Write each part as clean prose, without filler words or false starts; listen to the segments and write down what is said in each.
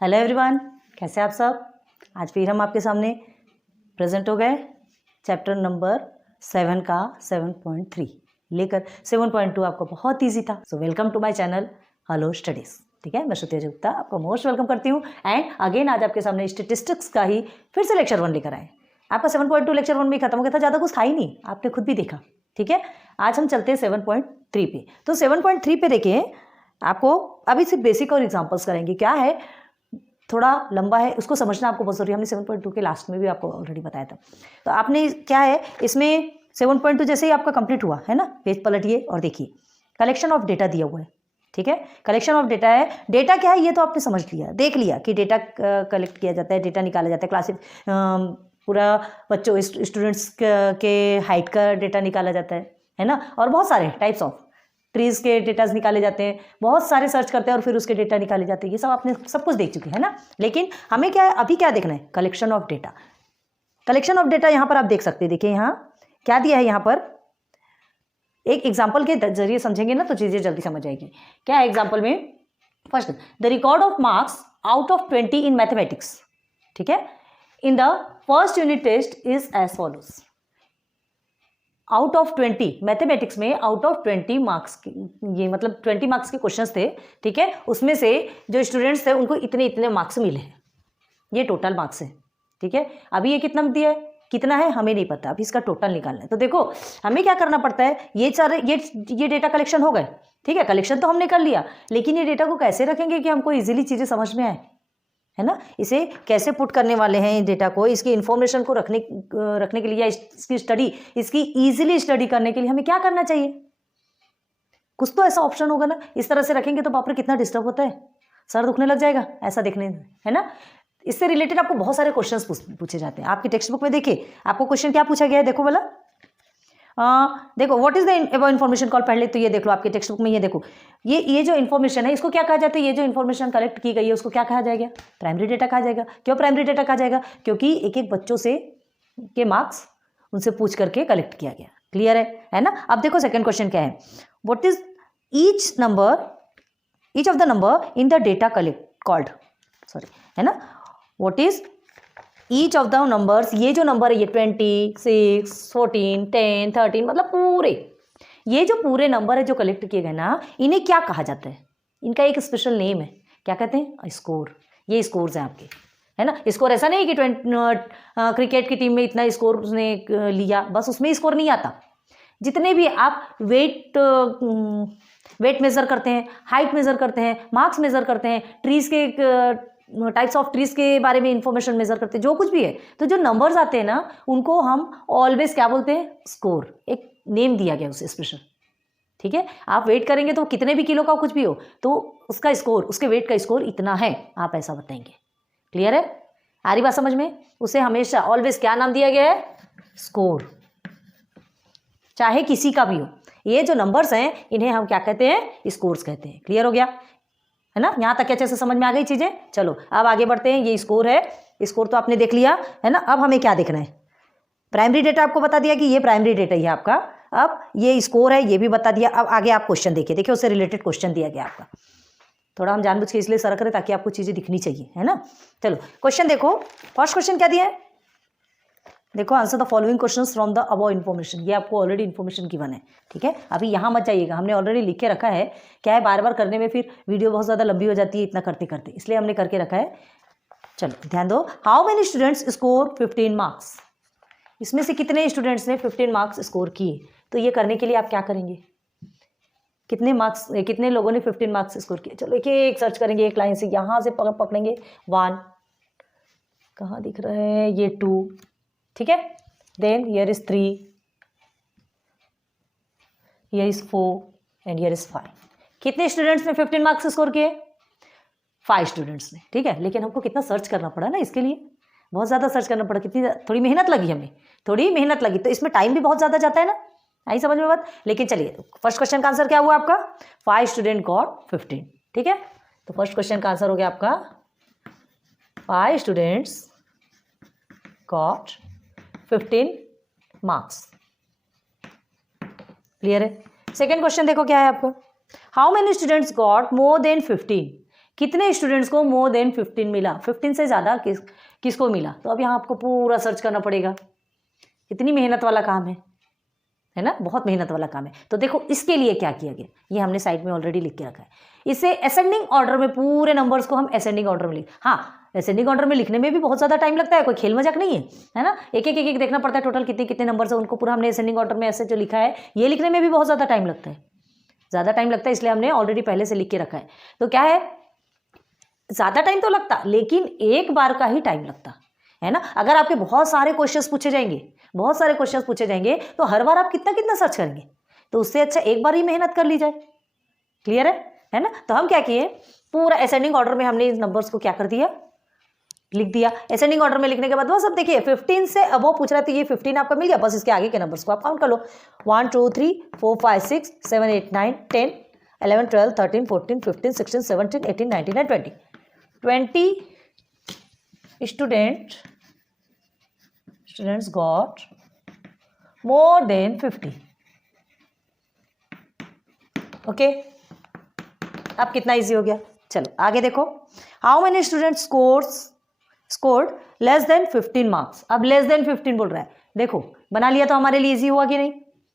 Hello everyone, कैसे आप सब। आज फिर हम आपके सामने प्रेजेंट हो गए चैप्टर नंबर 7 का 7.3 लेकर 7.2 आपका बहुत इजी था। So welcome to my channel Hello Studies. ठीक है, मैं श्रुति गुप्ता आपका मोस्ट वेलकम करती हूँ। एंड अगेन आज आपके सामने स्टेटिस्टिक्स का ही फिर से लेक्चर 1 लेकर आए। आपका 7.2 लेक्चर 1 में खत्म हो गया था, ज़्यादा कुछ था ही नहीं, आपने खुद भी देखा। ठीक है, आज हम चलते हैं 7.3 पे। तो 7.3 पे देखिए, आपको अभी सिर्फ बेसिक और एग्जाम्पल्स करेंगे। क्या है, थोड़ा लंबा है, उसको समझना आपको बहुत जरूरी है। हमने 7.2 के लास्ट में भी आपको ऑलरेडी बताया था। तो आपने क्या है इसमें 7.2 जैसे ही आपका कंप्लीट हुआ है ना, पेज पलटिए और देखिए कलेक्शन ऑफ डेटा दिया हुआ है। ठीक है, कलेक्शन ऑफ डेटा है। डेटा क्या है ये तो आपने समझ लिया, देख लिया कि डेटा कलेक्ट किया जाता है, डेटा निकाला जाता है, क्लासिक पूरा बच्चों स्टूडेंट्स के हाइट का डेटा निकाला जाता है ना, और बहुत सारे टाइप्स ऑफ ट्रीज के डेटाज निकाले जाते हैं, बहुत सारे सर्च करते हैं और फिर उसके डेटा निकाले जाते हैं। ये सब आपने सब कुछ देख चुके हैं ना। लेकिन हमें क्या है, अभी क्या देखना है, collection of data. Collection of data यहाँ पर आप देख सकते हैं। देखिए यहाँ क्या दिया है, यहाँ पर एक एग्जाम्पल के जरिए समझेंगे ना तो चीजें जल्दी समझ आएगी। क्या है एग्जाम्पल में, first the record of marks out of 20 in mathematics. ठीक है, in the first unit test is as follows. Out of 20 mathematics में आउट ऑफ 20 मार्क्स की, ये मतलब 20 मार्क्स के क्वेश्चंस थे। ठीक है, उसमें से जो स्टूडेंट्स थे उनको इतने इतने मार्क्स मिले हैं, ये टोटल मार्क्स है। ठीक है, अभी ये कितना दिया है, कितना है हमें नहीं पता, अभी इसका टोटल निकालना है। तो देखो हमें क्या करना पड़ता है, ये सारे ये डेटा कलेक्शन हो गए। ठीक है, कलेक्शन तो हमने कर लिया, लेकिन ये डेटा को कैसे रखेंगे कि हमको इजीली चीजें समझ में आए, है ना। इसे कैसे पुट करने वाले हैं डेटा को, इसकी इंफॉर्मेशन को रखने के लिए, इसकी स्टडी, इसकी इजीली स्टडी करने के लिए हमें क्या करना चाहिए। कुछ तो ऐसा ऑप्शन होगा ना। इस तरह से रखेंगे तो बाप रे कितना डिस्टर्ब होता है, सर दुखने लग जाएगा ऐसा देखने, है ना। इससे रिलेटेड आपको बहुत सारे क्वेश्चंस पूछे जाते हैं। आपकी टेक्स्ट बुक में देखिए आपको क्वेश्चन क्या पूछा गया है, देखो बोला देखो what is the information call, पढ़ ले तो ये देख लो आपके टेक्स्ट बुक में, ये देखो ये जो इन्फॉर्मेशन है इसको क्या कहा जाता है, ये जो इन्फॉर्मेशन कलेक्ट की गई है उसको क्या कहा जाएगा, प्राइमरी डेटा कहा जाएगा। क्यों प्राइमरी डेटा कहा जाएगा, क्योंकि एक एक बच्चों से के मार्क्स उनसे पूछ करके कलेक्ट किया गया। क्लियर है ना। अब देखो सेकेंड क्वेश्चन क्या है, what is each of the number in the data collect called, sorry, है ना, what is each of the numbers, ये जो नंबर है ये 20, 6, 14, 10, 13 मतलब पूरे, ये जो पूरे नंबर है जो कलेक्ट किए गए ना, इन्हें क्या कहा जाता है, इनका एक स्पेशल नेम है, क्या कहते हैं, स्कोर। ये स्कोर्स हैं आपके, है ना। स्कोर ऐसा नहीं कि क्रिकेट की टीम में इतना स्कोर उसने लिया, बस उसमें स्कोर नहीं आता। जितने भी आप वेट मेजर करते हैं, हाइट मेजर करते हैं, मार्क्स मेजर करते हैं, ट्रीज के टाइप्स ऑफ ट्रीज के बारे में इंफॉर्मेशन मेजर करते हैं, जो कुछ भी है, तो जो नंबर्स आते हैं ना उनको हम ऑलवेज क्या बोलते हैं, स्कोर। एक नेम दिया गया उसे स्पेशल। ठीक है, आप वेट करेंगे तो कितने भी किलो का कुछ भी हो तो उसका स्कोर, उसके वेट का स्कोर इतना है, आप ऐसा बताएंगे। क्लियर है, आ रही बात समझ में। उसे हमेशा ऑलवेज क्या नाम दिया गया है, स्कोर, चाहे किसी का भी हो। ये जो नंबर्स हैं इन्हें हम क्या कहते हैं, स्कोर्स कहते हैं। क्लियर हो गया, है ना। यहाँ तक अच्छे से समझ में आ गई चीजें। चलो अब आगे बढ़ते हैं। ये स्कोर है, स्कोर तो आपने देख लिया, है ना। अब हमें क्या देखना है, प्राइमरी डेटा आपको बता दिया कि ये प्राइमरी डेटा ही है आपका। अब ये स्कोर है ये भी बता दिया। अब आगे आप क्वेश्चन देखिए उससे रिलेटेड क्वेश्चन दिया गया आपका। थोड़ा हम जानबूझ के इसलिए सरक रहे ताकि आपको चीजें दिखनी चाहिए, है ना। चलो क्वेश्चन देखो, फर्स्ट क्वेश्चन क्या दिया है, देखो answer the following questions from the above information. ये आपको ऑलरेडी इन्फॉर्मेशन गिवन है। ठीक है, अभी यहाँ मत जाइएगा, हमने ऑलरेडी लिख के रखा है। क्या है, बार बार करने में फिर वीडियो बहुत ज़्यादा लंबी हो जाती है इतना करते करते, इसलिए हमने करके रखा है। चलो ध्यान दो, how many students score 15 marks. इसमें से कितने स्टूडेंट्स ने 15 मार्क्स स्कोर किए। तो ये करने के लिए आप क्या करेंगे, कितने मार्क्स, कितने लोगों ने 15 मार्क्स स्कोर किए। चलो एक सर्च करेंगे, एक लाइन से यहाँ से पकड़ेंगे 1, कहाँ दिख रहा है ये 2, ठीक है, then here is 3, here is 4 and here is 5। कितने स्टूडेंट्स ने 15 मार्क्स स्कोर किए, 5 स्टूडेंट्स ने। ठीक है, लेकिन हमको कितना सर्च करना पड़ा ना, इसके लिए बहुत ज़्यादा सर्च करना पड़ा, कितनी थोड़ी मेहनत लगी, हमें थोड़ी मेहनत लगी, तो इसमें टाइम भी बहुत ज़्यादा जाता है ना, आई समझ में बात। लेकिन चलिए फर्स्ट क्वेश्चन का आंसर क्या हुआ आपका, 5 स्टूडेंट गॉट 15। ठीक है, तो फर्स्ट क्वेश्चन का आंसर हो गया आपका 5 स्टूडेंट्स गॉट 15 मार्क्स। क्लियर है। सेकेंड क्वेश्चन देखो क्या है आपका, how many students got more than 15। कितने स्टूडेंट्स को मोर देन 15 मिला, 15 से ज़्यादा किसको मिला। तो अब यहाँ आपको पूरा सर्च करना पड़ेगा, कितनी मेहनत वाला काम है ना, बहुत मेहनत वाला काम है। तो देखो इसके लिए क्या किया गया, ये हमने साइड में ऑलरेडी लिख के रखा है। इसे असेंडिंग ऑर्डर में, पूरे नंबर्स को हम असेंडिंग ऑर्डर में हाँ, असेंडिंग ऑर्डर में लिखने में भी बहुत ज़्यादा टाइम लगता है, कोई खेल मजाक नहीं है ना। एक एक देखना पड़ता है टोटल कितने कितने नंबर्स है, उनको पूरा हमने असेंडिंग ऑर्डर में ऐसे जो लिखा है, ये लिखने में भी बहुत ज़्यादा टाइम लगता है, ज़्यादा टाइम लगता है, इसलिए हमने ऑलरेडी पहले से लिख के रखा है। तो क्या है, ज़्यादा टाइम तो लगता, लेकिन एक बार का ही टाइम लगता है ना। अगर आपके बहुत सारे क्वेश्चंस पूछे जाएंगे, बहुत सारे क्वेश्चंस पूछे जाएंगे, तो हर बार आप कितना कितना सर्च करेंगे, तो उससे अच्छा एक बार ही मेहनत कर ली जाए। क्लियर है ना। तो हम क्या किए, पूरा असेंडिंग ऑर्डर में हमने इन नंबर्स को क्या कर दिया, लिख दिया। असेंडिंग ऑर्डर में लिखने के बाद बस अब देखिए 15 से अबव पूछ रहा है, तो ये 15 आपका मिल गया, बस इसके आगे के नंबर्स को आप काउंट कर लो। 1 2 3 4 5 6 7 8 9 10 11 12 13 14 15 16 17 18 19 and 20 students got more than 50। Okay, अब कितना इजी हो गया। चलो आगे देखो, how many students scored less than 15 marks. अब लेस देन 15 बोल रहा है, देखो बना लिया तो हमारे लिए इजी हुआ कि नहीं।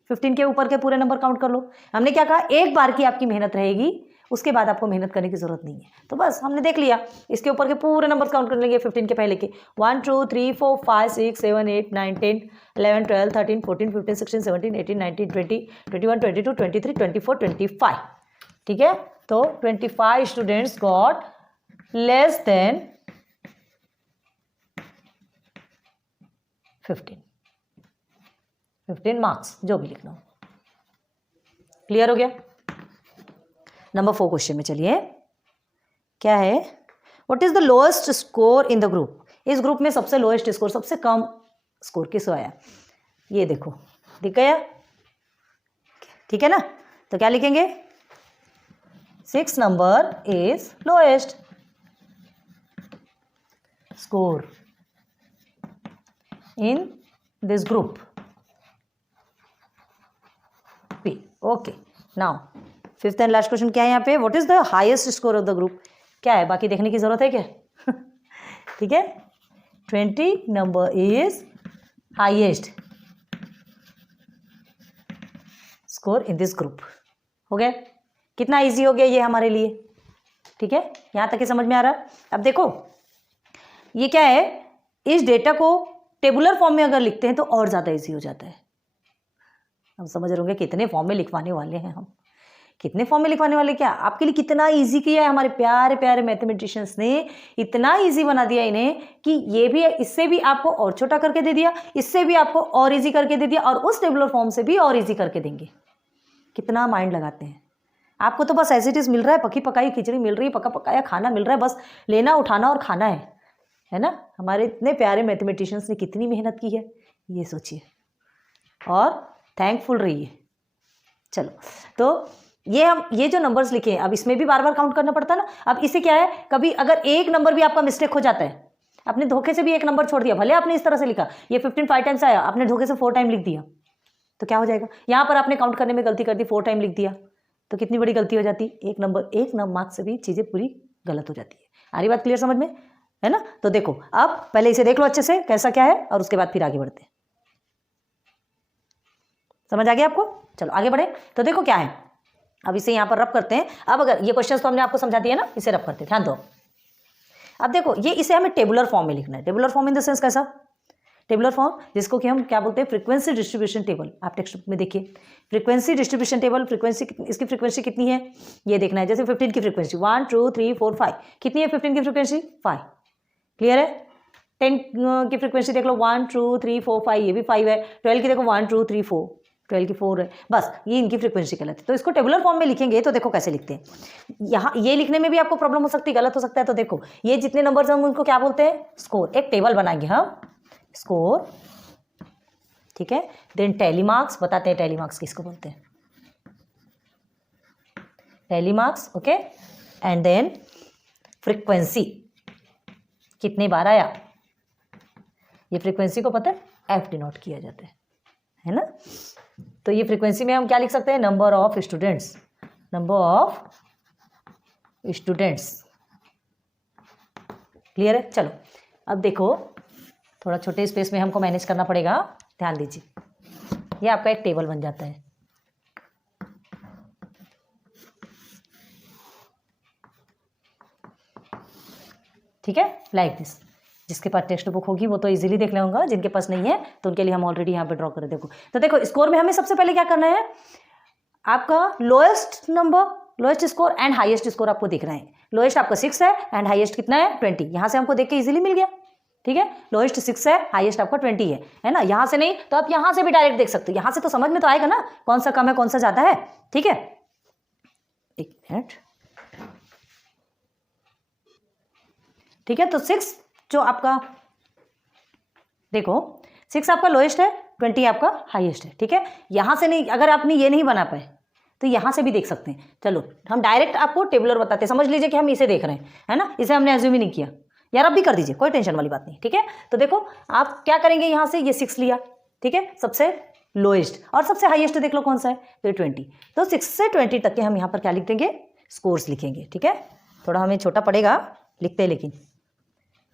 15 के ऊपर के पूरे नंबर काउंट कर लो। हमने क्या कहा, एक बार की आपकी मेहनत रहेगी, उसके बाद आपको मेहनत करने की जरूरत नहीं है। तो बस हमने देख लिया, इसके ऊपर के पूरे नंबर काउंट कर लेंगे 15 के पहले के। 1 2 3 4 5 6 7 8 9 10 11 12 13 14 15 16 17 18 19 20 21 22 23 24 25। ठीक है, तो 25 students got less than 15 marks, जो भी लिखना हो। क्लियर हो गया। नंबर 4 क्वेश्चन में चलिए, क्या है, what is the lowest score in the group. इस ग्रुप में सबसे लोएस्ट स्कोर, सबसे कम स्कोर किसको आया, ये देखो दिख गया। ठीक है ना, तो क्या लिखेंगे, 6 number is lowest score in this group P। Okay, now 5th and last question क्या है यहाँ पे, what is the highest score of the group. क्या है, बाकी देखने की जरूरत है क्या ठीक है, 20 number is highest score in this group. हो गया, कितना इजी हो गया ये हमारे लिए। ठीक है, यहां तक ही समझ में आ रहा। अब देखो ये क्या है, इस डेटा को टेबुलर फॉर्म में अगर लिखते हैं तो और ज़्यादा इजी हो जाता है। हम समझ रहे होंगे कितने फॉर्म में लिखवाने वाले हैं हम, कितने फॉर्म में लिखवाने वाले, क्या आपके लिए कितना इजी किया है हमारे प्यारे प्यारे मैथमेटिशियंस ने, इतना इजी बना दिया इन्हें कि ये भी, इससे भी आपको और छोटा करके दे दिया, इससे भी आपको और इजी करके दे दिया, और उस टेबुलर फॉर्म से भी और इजी करके देंगे। कितना माइंड लगाते हैं। आपको तो बस एज इट इज मिल रहा है, पकी पकाई खिचड़ी मिल रही है, पका पकाया खाना मिल रहा है, बस लेना उठाना और खाना है ना। हमारे इतने प्यारे मैथमेटिशियंस ने कितनी मेहनत की है, ये सोचिए, और थैंकफुल रहिए। चलो, तो ये जो नंबर्स लिखे हैं, अब इसमें भी बार बार काउंट करना पड़ता है ना। अब इसे क्या है, कभी अगर एक नंबर भी आपका मिस्टेक हो जाता है, आपने धोखे से भी एक नंबर छोड़ दिया, भले आपने इस तरह से लिखा, ये 15 5 टाइम्स आया, आपने धोखे से 4 टाइम लिख दिया, तो क्या हो जाएगा, यहाँ पर आपने काउंट करने में गलती कर दी, 4 टाइम लिख दिया, तो कितनी बड़ी गलती हो जाती, एक नंबर मार्क्स से भी चीज़ें पूरी गलत हो जाती है। आ रही बात क्लियर समझ में, है ना। तो देखो, अब पहले इसे देख लो अच्छे से कैसा क्या है, और उसके बाद फिर आगे बढ़ते हैं। समझ आ गया आपको। चलो आगे बढ़े। तो देखो क्या है, अब इसे यहाँ पर रब करते हैं। अब अगर ये क्वेश्चन तो हमने आपको समझा दिया ना, इसे रब करते हैं, ध्यान दो। अब देखो, ये इसे हमें टेबुलर फॉर्म में लिखना है। Tabular form in the sense कैसा, टेबुलर फॉर्म जिसको कि हम क्या बोलते हैं, फ्रीक्वेंसी डिस्ट्रीब्यूशन टेबल। आप टेक्स्ट बुक में देखिए, फ्रीक्वेंसी डिस्ट्रीब्यूशन टेबल, फ्रीक्वेंसी, इसकी फ्रीक्वेंसी कितनी है ये देखना है। जैसे 15 की फ्रीक्वेंसी 1 2 3 4 5, कितनी है 15 की फ्रीक्वेंसी 5। क्लियर है। 10 की फ्रीक्वेंसी देख लो, 1 2 3 4 5, ये भी 5 है। 12 की देखो 1 2 3 4, 12 की 4 है, बस ये इनकी फ्रीक्वेंसी गलत है। तो इसको टेबुलर फॉर्म में लिखेंगे तो देखो कैसे लिखते हैं। यहाँ ये लिखने में भी आपको प्रॉब्लम हो सकती है, गलत हो सकता है। तो देखो, ये जितने नंबर्स हम उनको क्या बोलते हैं, स्कोर। एक टेबल बनाएंगे हम, स्कोर, ठीक है। देन टैली मार्क्स, बताते हैं टैली मार्क्स किसको बोलते हैं, tally marks, okay. And then frequency, कितने बार आया, ये फ्रीक्वेंसी को पता है एफ डिनोट किया जाता है ना। तो ये फ्रीक्वेंसी में हम क्या लिख सकते हैं, number of students, number of students clear है। चलो अब देखो, थोड़ा छोटे स्पेस में हमको मैनेज करना पड़ेगा, ध्यान दीजिए। ये आपका एक टेबल बन जाता है, ठीक है, लाइक दिस। जिसके पास टेक्स्ट बुक होगी वो तो इजीली देख लेगा, जिनके पास नहीं है तो उनके लिए हम ऑलरेडी यहाँ पे ड्रॉ कर देखो। तो देखो स्कोर में हमें सबसे पहले क्या करना है, आपका lowest number, lowest score and highest score आपको देखना है। लोएस्ट आपका 6 है एंड हाईएस्ट कितना है 20। यहाँ से हमको देख के इजीली मिल गया, ठीक है। लोएस्ट 6 है, हाईएस्ट आपका 20 है ना। यहाँ से नहीं तो आप यहाँ से भी डायरेक्ट देख सकते हो, यहाँ से तो समझ में तो आएगा ना कौन सा कम है कौन सा ज़्यादा है, ठीक है। एक मिनट, ठीक है। तो 6 जो आपका, देखो 6 आपका लोएस्ट है, 20 आपका हाईएस्ट है, ठीक है। यहाँ से नहीं, अगर आपने ये नहीं बना पाए तो यहाँ से भी देख सकते हैं। चलो हम डायरेक्ट आपको टेबुलर बताते हैं, समझ लीजिए कि हम इसे देख रहे हैं, है ना, इसे हमने एज्यूम ही नहीं किया। यार आप भी कर दीजिए, कोई टेंशन वाली बात नहीं, ठीक है। तो देखो आप क्या करेंगे, यहाँ से ये 6 लिया, ठीक है, सबसे लोएस्ट, और सबसे हाईएस्ट देख लो कौन सा है, तो 20। तो 6 से 20 तक के हम यहाँ पर क्या लिख देंगे, स्कोर्स लिखेंगे, ठीक है। थोड़ा हमें छोटा पड़ेगा लिखते हैं, लेकिन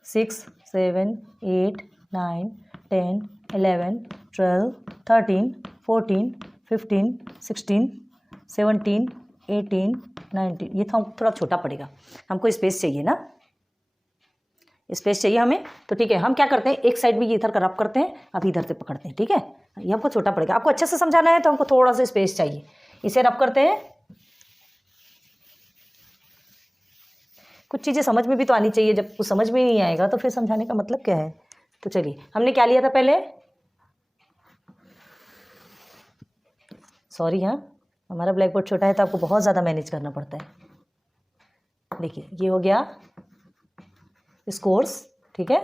6, 7, 8, 9, 10, 11, 12, 13, 14, 15, 16, 17, 18, 19। ये थोड़ा छोटा पड़ेगा, हमको स्पेस चाहिए ना, स्पेस चाहिए हमें। तो ठीक है, हम क्या करते हैं, एक साइड में ये इधर का रब करते हैं, अब इधर से पकड़ते हैं, ठीक है। ये हमको छोटा पड़ेगा, आपको अच्छे से समझाना है तो हमको थोड़ा सा स्पेस चाहिए। इसे रब करते हैं, कुछ चीज़ें समझ में भी तो आनी चाहिए, जब कुछ समझ में नहीं आएगा तो फिर समझाने का मतलब क्या है। तो चलिए हमने क्या लिया था पहले, सॉरी हाँ, हमारा ब्लैक बोर्ड छोटा है तो आपको बहुत ज़्यादा मैनेज करना पड़ता है। देखिए ये हो गया स्कोर्स, ठीक है।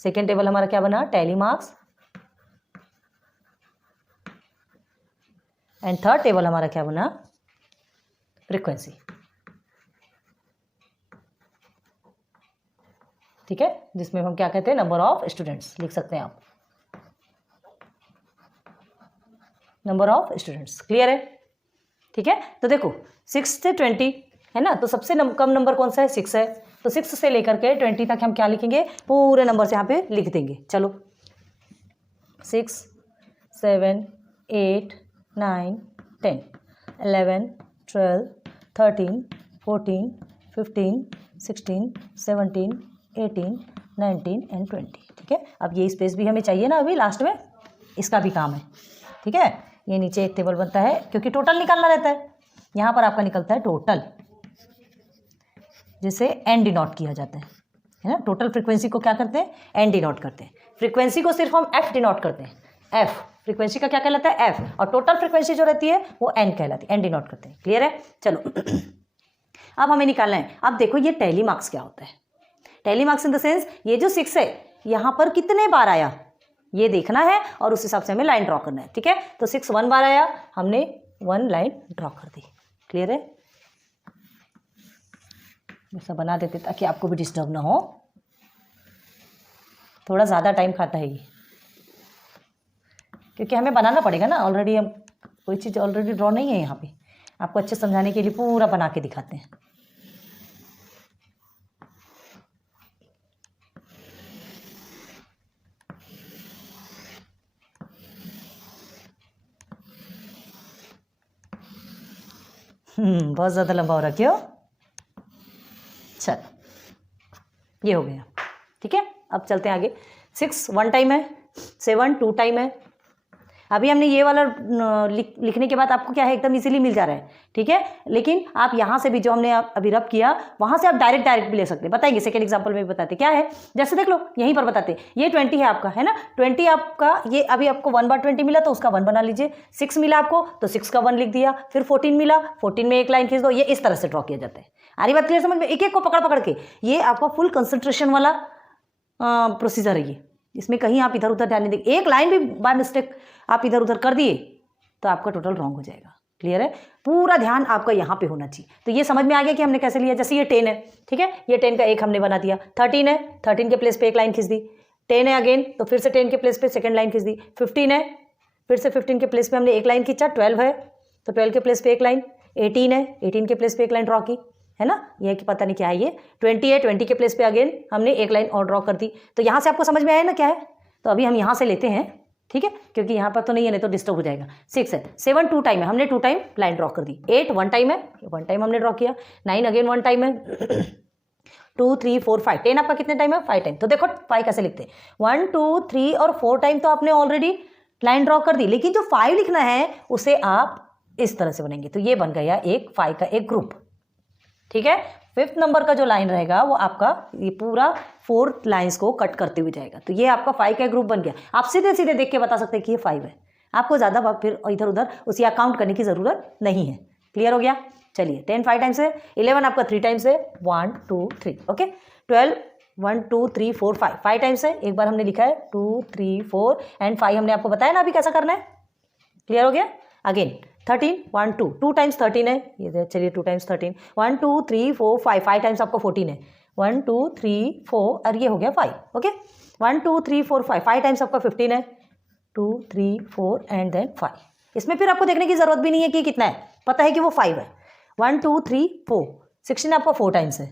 सेकेंड टेबल हमारा क्या बना, tally marks, and third table हमारा क्या बना, फ्रीक्वेंसी, ठीक है, जिसमें हम क्या कहते हैं, नंबर ऑफ स्टूडेंट्स लिख सकते हैं आप, नंबर ऑफ स्टूडेंट्स। क्लियर है, ठीक है। तो देखो 6 से 20 है ना, तो सबसे कम नंबर कौन सा है, 6 है। तो 6 से लेकर के 20 तक हम क्या लिखेंगे, पूरे नंबर से यहाँ पे लिख देंगे। चलो 6, 7, 8, 9, 10, 11, 12, 13, 14, 15, 16, 17, 18, 19 एंड 20, ठीक है। अब ये स्पेस भी हमें चाहिए ना, अभी लास्ट में इसका भी काम है, ठीक है। ये नीचे एक टेबल बनता है क्योंकि टोटल निकालना रहता है, यहाँ पर आपका निकलता है टोटल, जिसे एन डिनोट किया जाता है ना। टोटल फ्रीक्वेंसी को क्या करते हैं, एन डिनोट करते हैं। फ्रीक्वेंसी को सिर्फ हम एफ डिनोट करते हैं, एफ फ्रीक्वेंसी का क्या कहलाता है, एफ, और टोटल फ्रीक्वेंसी जो रहती है वो एन कहलाती है, एन डिनोट करते हैं। क्लियर है, चलो अब हमें निकालना है। अब देखो ये टैली मार्क्स क्या होता है, tally marks in the sense ये जो 6 है यहाँ पर कितने बार आया ये देखना है और उस हिसाब से हमें लाइन ड्रॉ करना है, ठीक है। तो 6 1 बार आया, हमने 1 लाइन ड्रॉ कर दी। क्लियर है, ऐसा बना देते ताकि आपको भी डिस्टर्ब ना हो, थोड़ा ज़्यादा टाइम खाता है ये, क्योंकि हमें बनाना पड़ेगा ना, ऑलरेडी हम कोई चीज़ ऑलरेडी ड्रॉ नहीं है यहाँ पे, आपको अच्छे समझाने के लिए पूरा बना के दिखाते हैं। बहुत ज़्यादा लंबा हो रहा, क्यों, चलो ये हो गया, ठीक है। अब चलते हैं आगे। 6 1 टाइम है, 7 2 टाइम है। अभी हमने ये वाला लिखने के बाद आपको क्या है, एकदम इजीली मिल जा रहा है, ठीक है। लेकिन आप यहाँ से भी जो हमने अभी रब किया वहाँ से आप डायरेक्ट भी ले सकते हैं। बताएंगे सेकेंड एग्जांपल में भी बताते क्या है, जैसे देख लो यहीं पर बताते ये 20 है आपका, है ना, 20 आपका, ये अभी आपको 1/20 मिला तो उसका 1 बना लीजिए। 6 मिला आपको तो 6 का 1 लिख दिया, फिर 14 मिला, 14 में एक लाइन खींच दो। ये इस तरह से ड्रॉ किया जाता है। आ रही बात क्लियर समझ में, एक एक को पकड़ के, ये आपका फुल कंसंट्रेशन वाला प्रोसीजर है ये, इसमें कहीं आप इधर उधर ध्यान नहीं देंगे। एक लाइन भी बाय मिस्टेक आप इधर उधर कर दिए तो आपका टोटल रॉन्ग हो जाएगा। क्लियर है, पूरा ध्यान आपका यहाँ पे होना चाहिए। तो ये समझ में आ गया कि हमने कैसे लिया। जैसे ये 10 है, ठीक है, ये 10 का एक हमने बना दिया। 13 है, 13 के प्लेस पे एक लाइन खींच दी। 10 है अगेन, तो फिर से 10 के प्लेस पे सेकेंड लाइन खींच दी। 15 है, फिर से 15 के प्लेस पे हमने एक लाइन खींचा। 12 है तो 12 के प्लेस पे एक लाइन। 18 है, 18 के प्लेस पे एक लाइन ड्रॉ की। है ना, ये कि पता नहीं क्या है, ये 20 है, 20 के प्लेस पे अगेन हमने एक लाइन और ड्रॉ कर दी। तो यहाँ से आपको समझ में आया ना क्या है। तो अभी हम यहाँ से लेते हैं, ठीक है, क्योंकि यहाँ पर तो नहीं है, नहीं तो डिस्टर्ब हो जाएगा। 6 है, 7 2 टाइम है, हमने 2 टाइम लाइन ड्रॉ कर दी। 8 1 टाइम है, 1 टाइम हमने ड्रॉ किया। 9 अगेन 1 टाइम है। 2 3 4 5, 10 आपका कितने टाइम है, 5 टाइम। तो देखो 5 कैसे लिखते हैं, 1 2 3 और 4 टाइम तो आपने ऑलरेडी लाइन ड्रॉ कर दी, लेकिन जो 5 लिखना है उसे आप इस तरह से बनेंगे। तो ये बन गया एक 5 का एक ग्रुप, ठीक है। 5th नंबर का जो लाइन रहेगा वो आपका ये पूरा 4 लाइंस को कट करते हुए जाएगा। तो ये आपका 5 का ग्रुप बन गया। आप सीधे सीधे देख के बता सकते हैं कि ये 5 है, आपको ज़्यादा फिर इधर उधर उसी काउंट करने की ज़रूरत नहीं है। क्लियर हो गया। चलिए 10 5 टाइम्स है, 11 आपका 3 टाइम्स है, 1 2 3, ओके। 12 1 2 3 4 5, 5 टाइम्स है, एक बार हमने लिखा है 2 3 4 एंड 5 हमने आपको बताया ना अभी कैसा करना है। क्लियर हो गया। अगेन 13 1 2, 2 टाइम्स 13 है, ये चलिए 2 टाइम्स 13, 1 2 3 4 5, 5 टाइम्स आपको 14 है, 1 2 3 4 और ये हो गया 5, ओके। 1 2 3 4 5, 5 टाइम्स आपका 15 है, 2 3 4 एंड देन 5। इसमें फिर आपको देखने की जरूरत भी नहीं है कि कितना है, पता है कि वो 5 है। 1 2 3 4, 16 आपका 4 टाइम्स है।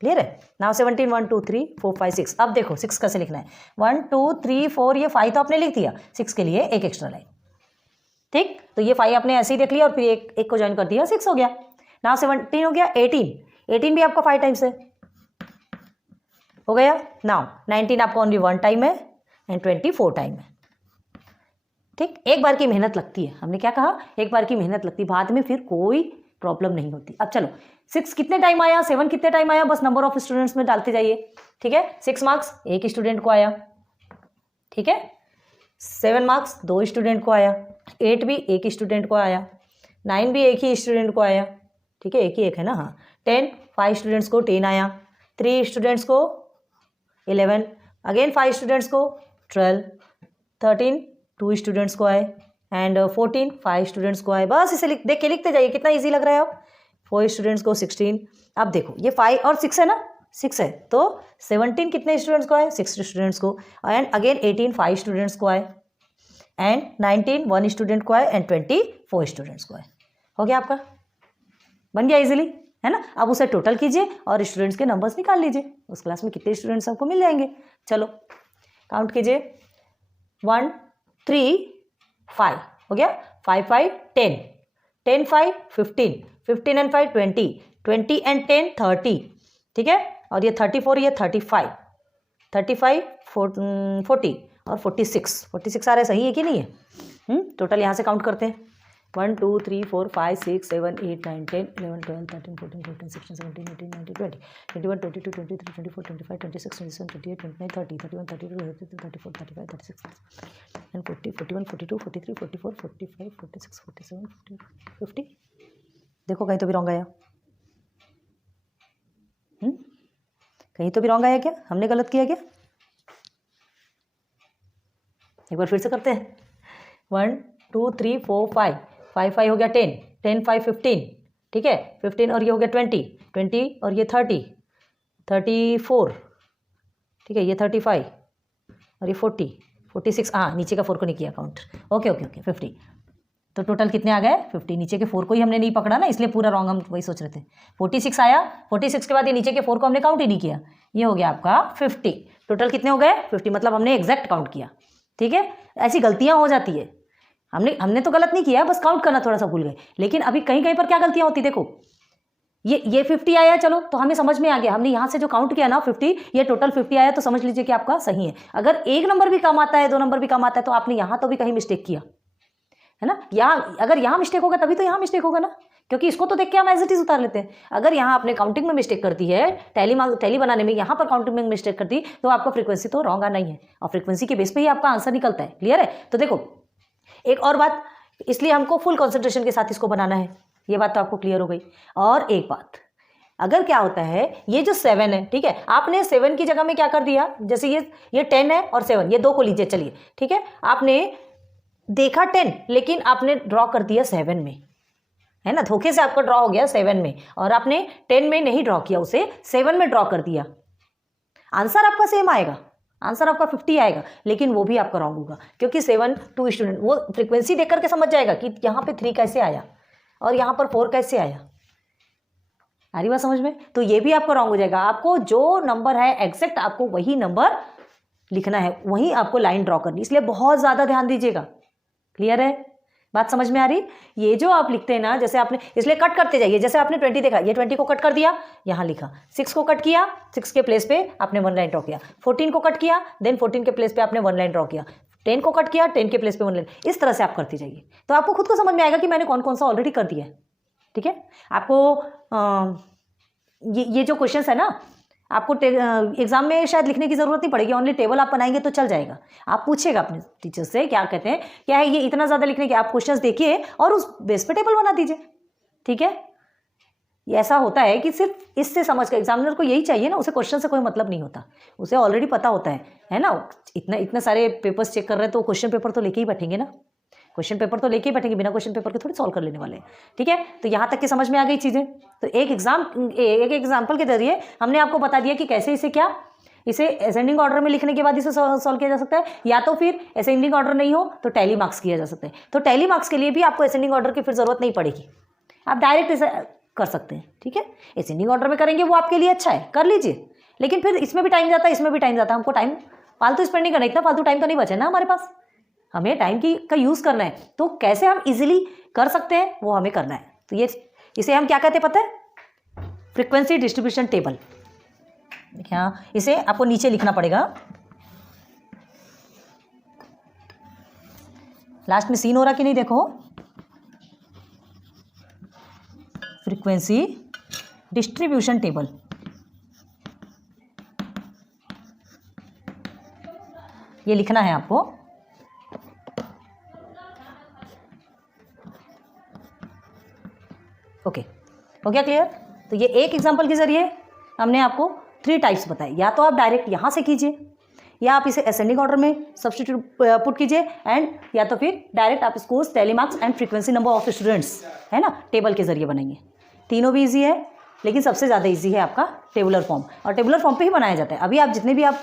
क्लियर है। नाउ 17 1 2 3 4 5 6। अब देखो 6 कैसे लिखना है, 1 2 3 4, ये 5 तो आपने लिख दिया, 6 के लिए एक एक्स्ट्रा लाइन, ठीक। तो ये 5 आपने ऐसे ही देख लिया और फिर एक को ज्वाइन कर दिया, 6 हो गया। नाउ 17 हो गया, 18 भी आपका 5 टाइम्स है, हो गया। नाउ 19 आपका ओनली 1 टाइम है एंड 20 4 टाइम है, ठीक। एक बार की मेहनत लगती है, हमने क्या कहा, एक बार की मेहनत लगती है, बाद में फिर कोई प्रॉब्लम नहीं होती। अब चलो 6 कितने टाइम आया, 7 कितने टाइम आया, बस नंबर ऑफ स्टूडेंट्स में डालते जाइए, ठीक है। 6 मार्क्स एक स्टूडेंट को आया, ठीक है। 7 मार्क्स 2 स्टूडेंट को आया, 8 भी एक ही स्टूडेंट को आया, 9 भी एक ही स्टूडेंट को आया, ठीक है, एक है ना, हाँ। 10 5 स्टूडेंट्स को 10 आया, 3 स्टूडेंट्स को 11, अगेन 5 स्टूडेंट्स को 12, 13 2 स्टूडेंट्स को आए एंड 14 5 स्टूडेंट्स को आए। बस इसे देख के लिखते जाइए, कितना इजी लग रहा है। अब 4 स्टूडेंट्स को 16। अब देखो ये 5 और 6 है ना, 6 है तो 17 कितने स्टूडेंट्स को आए, 6 स्टूडेंट्स को, एंड अगेन 18 5 स्टूडेंट्स को आए एंड 19 1 स्टूडेंट को आए एंड 20 4 स्टूडेंट्स को आए। हो गया आपका, बन गया इजीली, है ना। अब उसे टोटल कीजिए और स्टूडेंट्स के नंबर्स निकाल लीजिए, उस क्लास में कितने स्टूडेंट्स आपको मिल जाएंगे। चलो काउंट कीजिए, 1 3 5 हो गया, 5 5 10, 10 5 15, 15 एंड 5 20, 20 एंड 10 30, ठीक है। और ये 34, ये 35, 35 40 और 46 आ रहे, सही है कि नहीं है। टोटल यहाँ से काउंट करते हैं, 1 2 3 4 5 6 7 8 9 10 11 12 13 14 15 16 17 18 19 20 21 22 23 24 25 26 27 28 29 30 31 32 33 34 35 36 and 40 41 42 43 44 45 46 47 50। देखो कहीं तो भी रॉन्ग आया, कहीं तो भी रॉन्ग आया क्या, हमने गलत किया क्या। एक बार फिर से करते हैं, 1 2 3 4 5 5 5 हो गया 10 10 5 15, ठीक है, 15 और ये हो गया 20 20 और ये 30 34, ठीक है, ये 35 और ये 40 46, हाँ नीचे का 4 को नहीं किया काउंट, ओके ओके ओके 50। तो टोटल कितने आ गए 50, नीचे के 4 को ही हमने नहीं पकड़ा ना, इसलिए पूरा रॉन्ग हम वही सोच रहे थे। 46 आया, 46 के बाद ये नीचे के 4 को हमने काउंट ही नहीं किया, ये हो गया आपका 50। टोटल कितने हो गए 50, मतलब हमने एग्जैक्ट काउंट किया, ठीक है। ऐसी गलतियां हो जाती है, हमने तो गलत नहीं किया, बस काउंट करना थोड़ा सा भूल गए। लेकिन अभी कहीं कहीं पर क्या गलतियां होती, देखो ये 50 आया, चलो तो हमें समझ में आ गया, हमने यहाँ से जो काउंट किया ना 50, ये टोटल 50 आया, तो समझ लीजिए कि आपका सही है। अगर एक नंबर भी कम आता है, 2 नंबर भी कम आता है, तो आपने यहाँ तो भी कहीं मिस्टेक किया है ना। यहाँ अगर यहाँ मिस्टेक होगा तभी तो यहाँ मिस्टेक होगा ना, क्योंकि इसको तो देख के हम एज इट इज उतार लेते हैं। अगर यहाँ आपने काउंटिंग में मिस्टेक कर दी है, टैली बनाने में यहाँ पर काउंटिंग में मिस्टेक कर दी, तो आपका फ्रीक्वेंसी तो रॉन्ग आना ही है, और फ्रीक्वेंसी के बेस पे ही आपका आंसर निकलता है। क्लियर है। तो देखो एक और बात, इसलिए हमको फुल कॉन्सेंट्रेशन के साथ इसको बनाना है, ये बात तो आपको क्लियर हो गई। और एक बात, अगर क्या होता है, ये जो 7 है, ठीक है, आपने 7 की जगह में क्या कर दिया, जैसे ये 10 है और 7, ये 2 को लीजिए, चलिए ठीक है, आपने देखा 10 लेकिन आपने ड्रॉ कर दिया 7 में, है ना, धोखे से आपका ड्रॉ हो गया 7 में, और आपने 10 में नहीं ड्रॉ किया, उसे 7 में ड्रॉ कर दिया। आंसर आपका सेम आएगा, आंसर आपका 50 आएगा, लेकिन वो भी आपका रॉन्ग होगा, क्योंकि 7 2 स्टूडेंट, वो फ्रीक्वेंसी देख करके समझ जाएगा कि यहाँ पे 3 कैसे आया और यहाँ पर 4 कैसे आया। आ रही बात समझ में? तो ये भी आपको रॉन्ग हो जाएगा। आपको जो नंबर है एग्जैक्ट आपको वही नंबर लिखना है, वहीं आपको लाइन ड्रॉ करनी, इसलिए बहुत ज़्यादा ध्यान दीजिएगा। क्लियर है? बात समझ में आ रही? ये जो आप लिखते हैं ना, जैसे आपने, इसलिए कट करते जाइए। जैसे आपने 20 देखा, ये 20 को कट कर दिया, यहाँ लिखा। 6 को कट किया, 6 के प्लेस पे आपने 1 लाइन ड्रॉ किया। 14 को कट किया, देन 14 के प्लेस पे आपने 1 लाइन ड्रॉ किया। 10 को कट किया, 10 के प्लेस पे 1 लाइन। इस तरह से आप करते जाइए, तो आपको खुद को समझ में आएगा कि मैंने कौन कौन सा ऑलरेडी कर दिया है। ठीक है? आपको ये जो क्वेश्चन है ना, आपको एग्जाम में शायद लिखने की ज़रूरत नहीं पड़ेगी, ओनली टेबल आप बनाएंगे तो चल जाएगा। आप पूछिएगा अपने टीचर से क्या कहते हैं, क्या है ये इतना ज़्यादा लिखने की, आप क्वेश्चंस देखिए और उस बेस पे टेबल बना दीजिए। ठीक है? ये ऐसा होता है कि सिर्फ इससे समझ कर, एग्जामिनर को यही चाहिए ना, उसे क्वेश्चन से कोई मतलब नहीं होता, उसे ऑलरेडी पता होता है ना। इतने सारे पेपर्स चेक कर रहे हैं तो क्वेश्चन पेपर तो लेके ही बैठेंगे ना, क्वेश्चन पेपर तो लेके ही बैठेंगे, बिना क्वेश्चन पेपर के थोड़ी सॉल्व कर लेने वाले हैं। ठीक है? तो यहाँ तक के समझ में आ गई चीज़ें। तो एक एग्जाम्पल के जरिए हमने आपको बता दिया कि कैसे इसे असेंडिंग ऑर्डर में लिखने के बाद इसे सॉल्व किया जा सकता है, या तो फिर असेंडिंग ऑर्डर नहीं हो तो टैली मार्क्स किया जा सकता है। तो टैली मार्क्स के लिए भी आपको असेंडिंग ऑर्डर की फिर ज़रूरत नहीं पड़ेगी, आप डायरेक्ट इसे कर सकते हैं। ठीक है? असेंडिंग ऑर्डर में करेंगे वो आपके लिए अच्छा है, कर लीजिए, लेकिन फिर इसमें भी टाइम जाता है, इसमें भी टाइम जाता है। हमको टाइम फालतू स्पेंड नहीं करना, इतना फालतू टाइम तो नहीं बचे ना हमारे पास, हमें टाइम का यूज़ करना है। तो कैसे हम इजीली कर सकते हैं वो हमें करना है। तो इसे हम क्या कहते हैं पता है? Frequency distribution table. क्या? इसे आपको नीचे लिखना पड़ेगा, लास्ट में सीन हो रहा कि नहीं देखो, फ्रीक्वेंसी डिस्ट्रीब्यूशन टेबल। ये लिखना है आपको। ओके, हो गया क्लियर? तो ये एक एग्जांपल के जरिए हमने आपको 3 टाइप्स बताए। या तो आप डायरेक्ट यहाँ से कीजिए, या आप इसे असेंडिंग ऑर्डर में सब्स्टिट्यूट पुट कीजिए, एंड या तो फिर डायरेक्ट आप इसको tally marks and frequency number of students, है ना, टेबल के जरिए बनाएंगे। तीनों भी ईजी है, लेकिन सबसे ज़्यादा ईजी है आपका टेबुलर फॉर्म, और टेबुलर फॉर्म पे ही बनाया जाता है। अभी आप जितने भी आप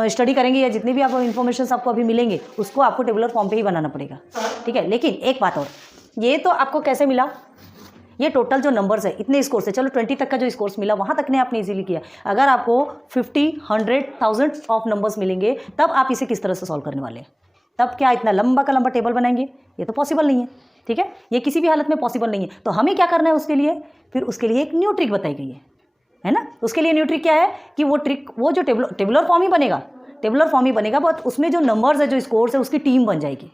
स्टडी करेंगे या जितने भी आप इन्फॉर्मेशन आपको अभी मिलेंगे, उसको आपको टेबुलर फॉर्म पे ही बनाना पड़ेगा। ठीक है? लेकिन एक बात और, ये तो आपको कैसे मिला, ये टोटल जो नंबर्स है इतने स्कोर्स है, चलो 20 तक का जो स्कोर्स मिला वहाँ तक ने आपने इजीली किया। अगर आपको 50, 100, 1000 ऑफ नंबर्स मिलेंगे, तब आप इसे किस तरह से सॉल्व करने वाले हैं? तब क्या इतना लंबा का लंबा टेबल बनाएंगे? ये तो पॉसिबल नहीं है। ठीक है? ये किसी भी हालत में पॉसिबल नहीं है। तो हमें क्या करना है उसके लिए? फिर उसके लिए एक न्यू ट्रिक बताई गई है ना। उसके लिए न्यू ट्रिक क्या है कि वो जो टेबुलर फॉर्म ही बनेगा, टेबुलर फॉर्म ही बनेगा, बट उसमें जो नंबर्स है, जो स्कोर्स है, उसकी टीम बन जाएगी।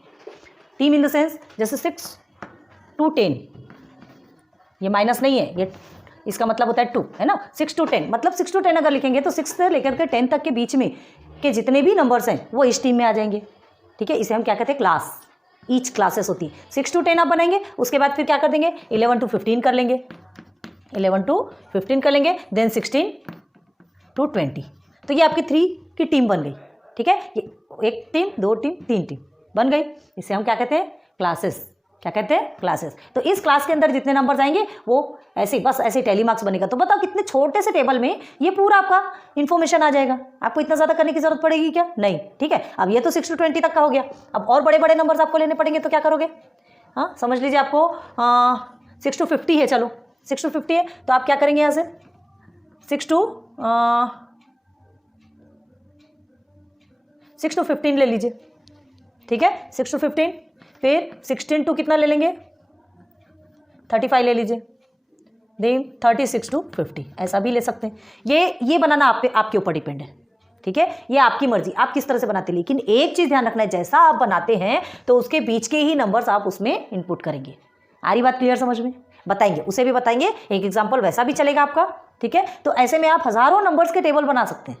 टीम इन द सेंस, जैसे 6 to 10, ये माइनस नहीं है, ये इसका मतलब होता है 2, है ना। 6 to 10 मतलब 6 to 10 अगर लिखेंगे तो 6 से लेकर के 10 तक के बीच में के जितने भी नंबर्स हैं वो इस टीम में आ जाएंगे। ठीक है? इसे हम क्या कहते हैं? क्लास। ईच क्लासेस होती है। 6 to 10 आप बनाएंगे, उसके बाद फिर क्या कर देंगे? 11 to 15 कर लेंगे, 11 to 15 कर लेंगे, देन 16 to 20। तो ये आपकी 3 की टीम बन गई। ठीक है? ये 1 टीम, 2 टीम, 3 टीम बन गई। इसे हम क्या कहते हैं? क्लासेस। क्या कहते हैं? क्लासेस। तो इस क्लास के अंदर जितने नंबर्स आएंगे वो ऐसे बस ऐसे टैली मार्क्स बनेगा। तो बताओ कितने छोटे से टेबल में ये पूरा आपका इन्फॉर्मेशन आ जाएगा। आपको इतना ज़्यादा करने की जरूरत पड़ेगी क्या? नहीं। ठीक है? अब ये तो 6 to 20 तक का हो गया, अब और बड़े बड़े नंबर्स आपको लेने पड़ेंगे, तो क्या करोगे? हाँ, समझ लीजिए आपको 6 to 50 है, चलो 6 to 50 है, तो आप क्या करेंगे? यहाँ से 6 to 15 ले लीजिए। ठीक है? 6 to 15, फिर 16 to कितना ले लेंगे? 35 ले लीजिए, देन 36 to 50, ऐसा भी ले सकते हैं। ये बनाना आपके ऊपर डिपेंड है। ठीक है? ये आपकी मर्जी, आप किस तरह से बनाते हैं। लेकिन एक चीज़ ध्यान रखना है, जैसा आप बनाते हैं तो उसके बीच के ही नंबर्स आप उसमें इनपुट करेंगे। आ रही बात क्लियर समझ में? बताएंगे, उसे भी बताएंगे, एक एग्जाम्पल वैसा भी चलेगा आपका। ठीक है? तो ऐसे में आप हज़ारों नंबर्स के टेबल बना सकते हैं।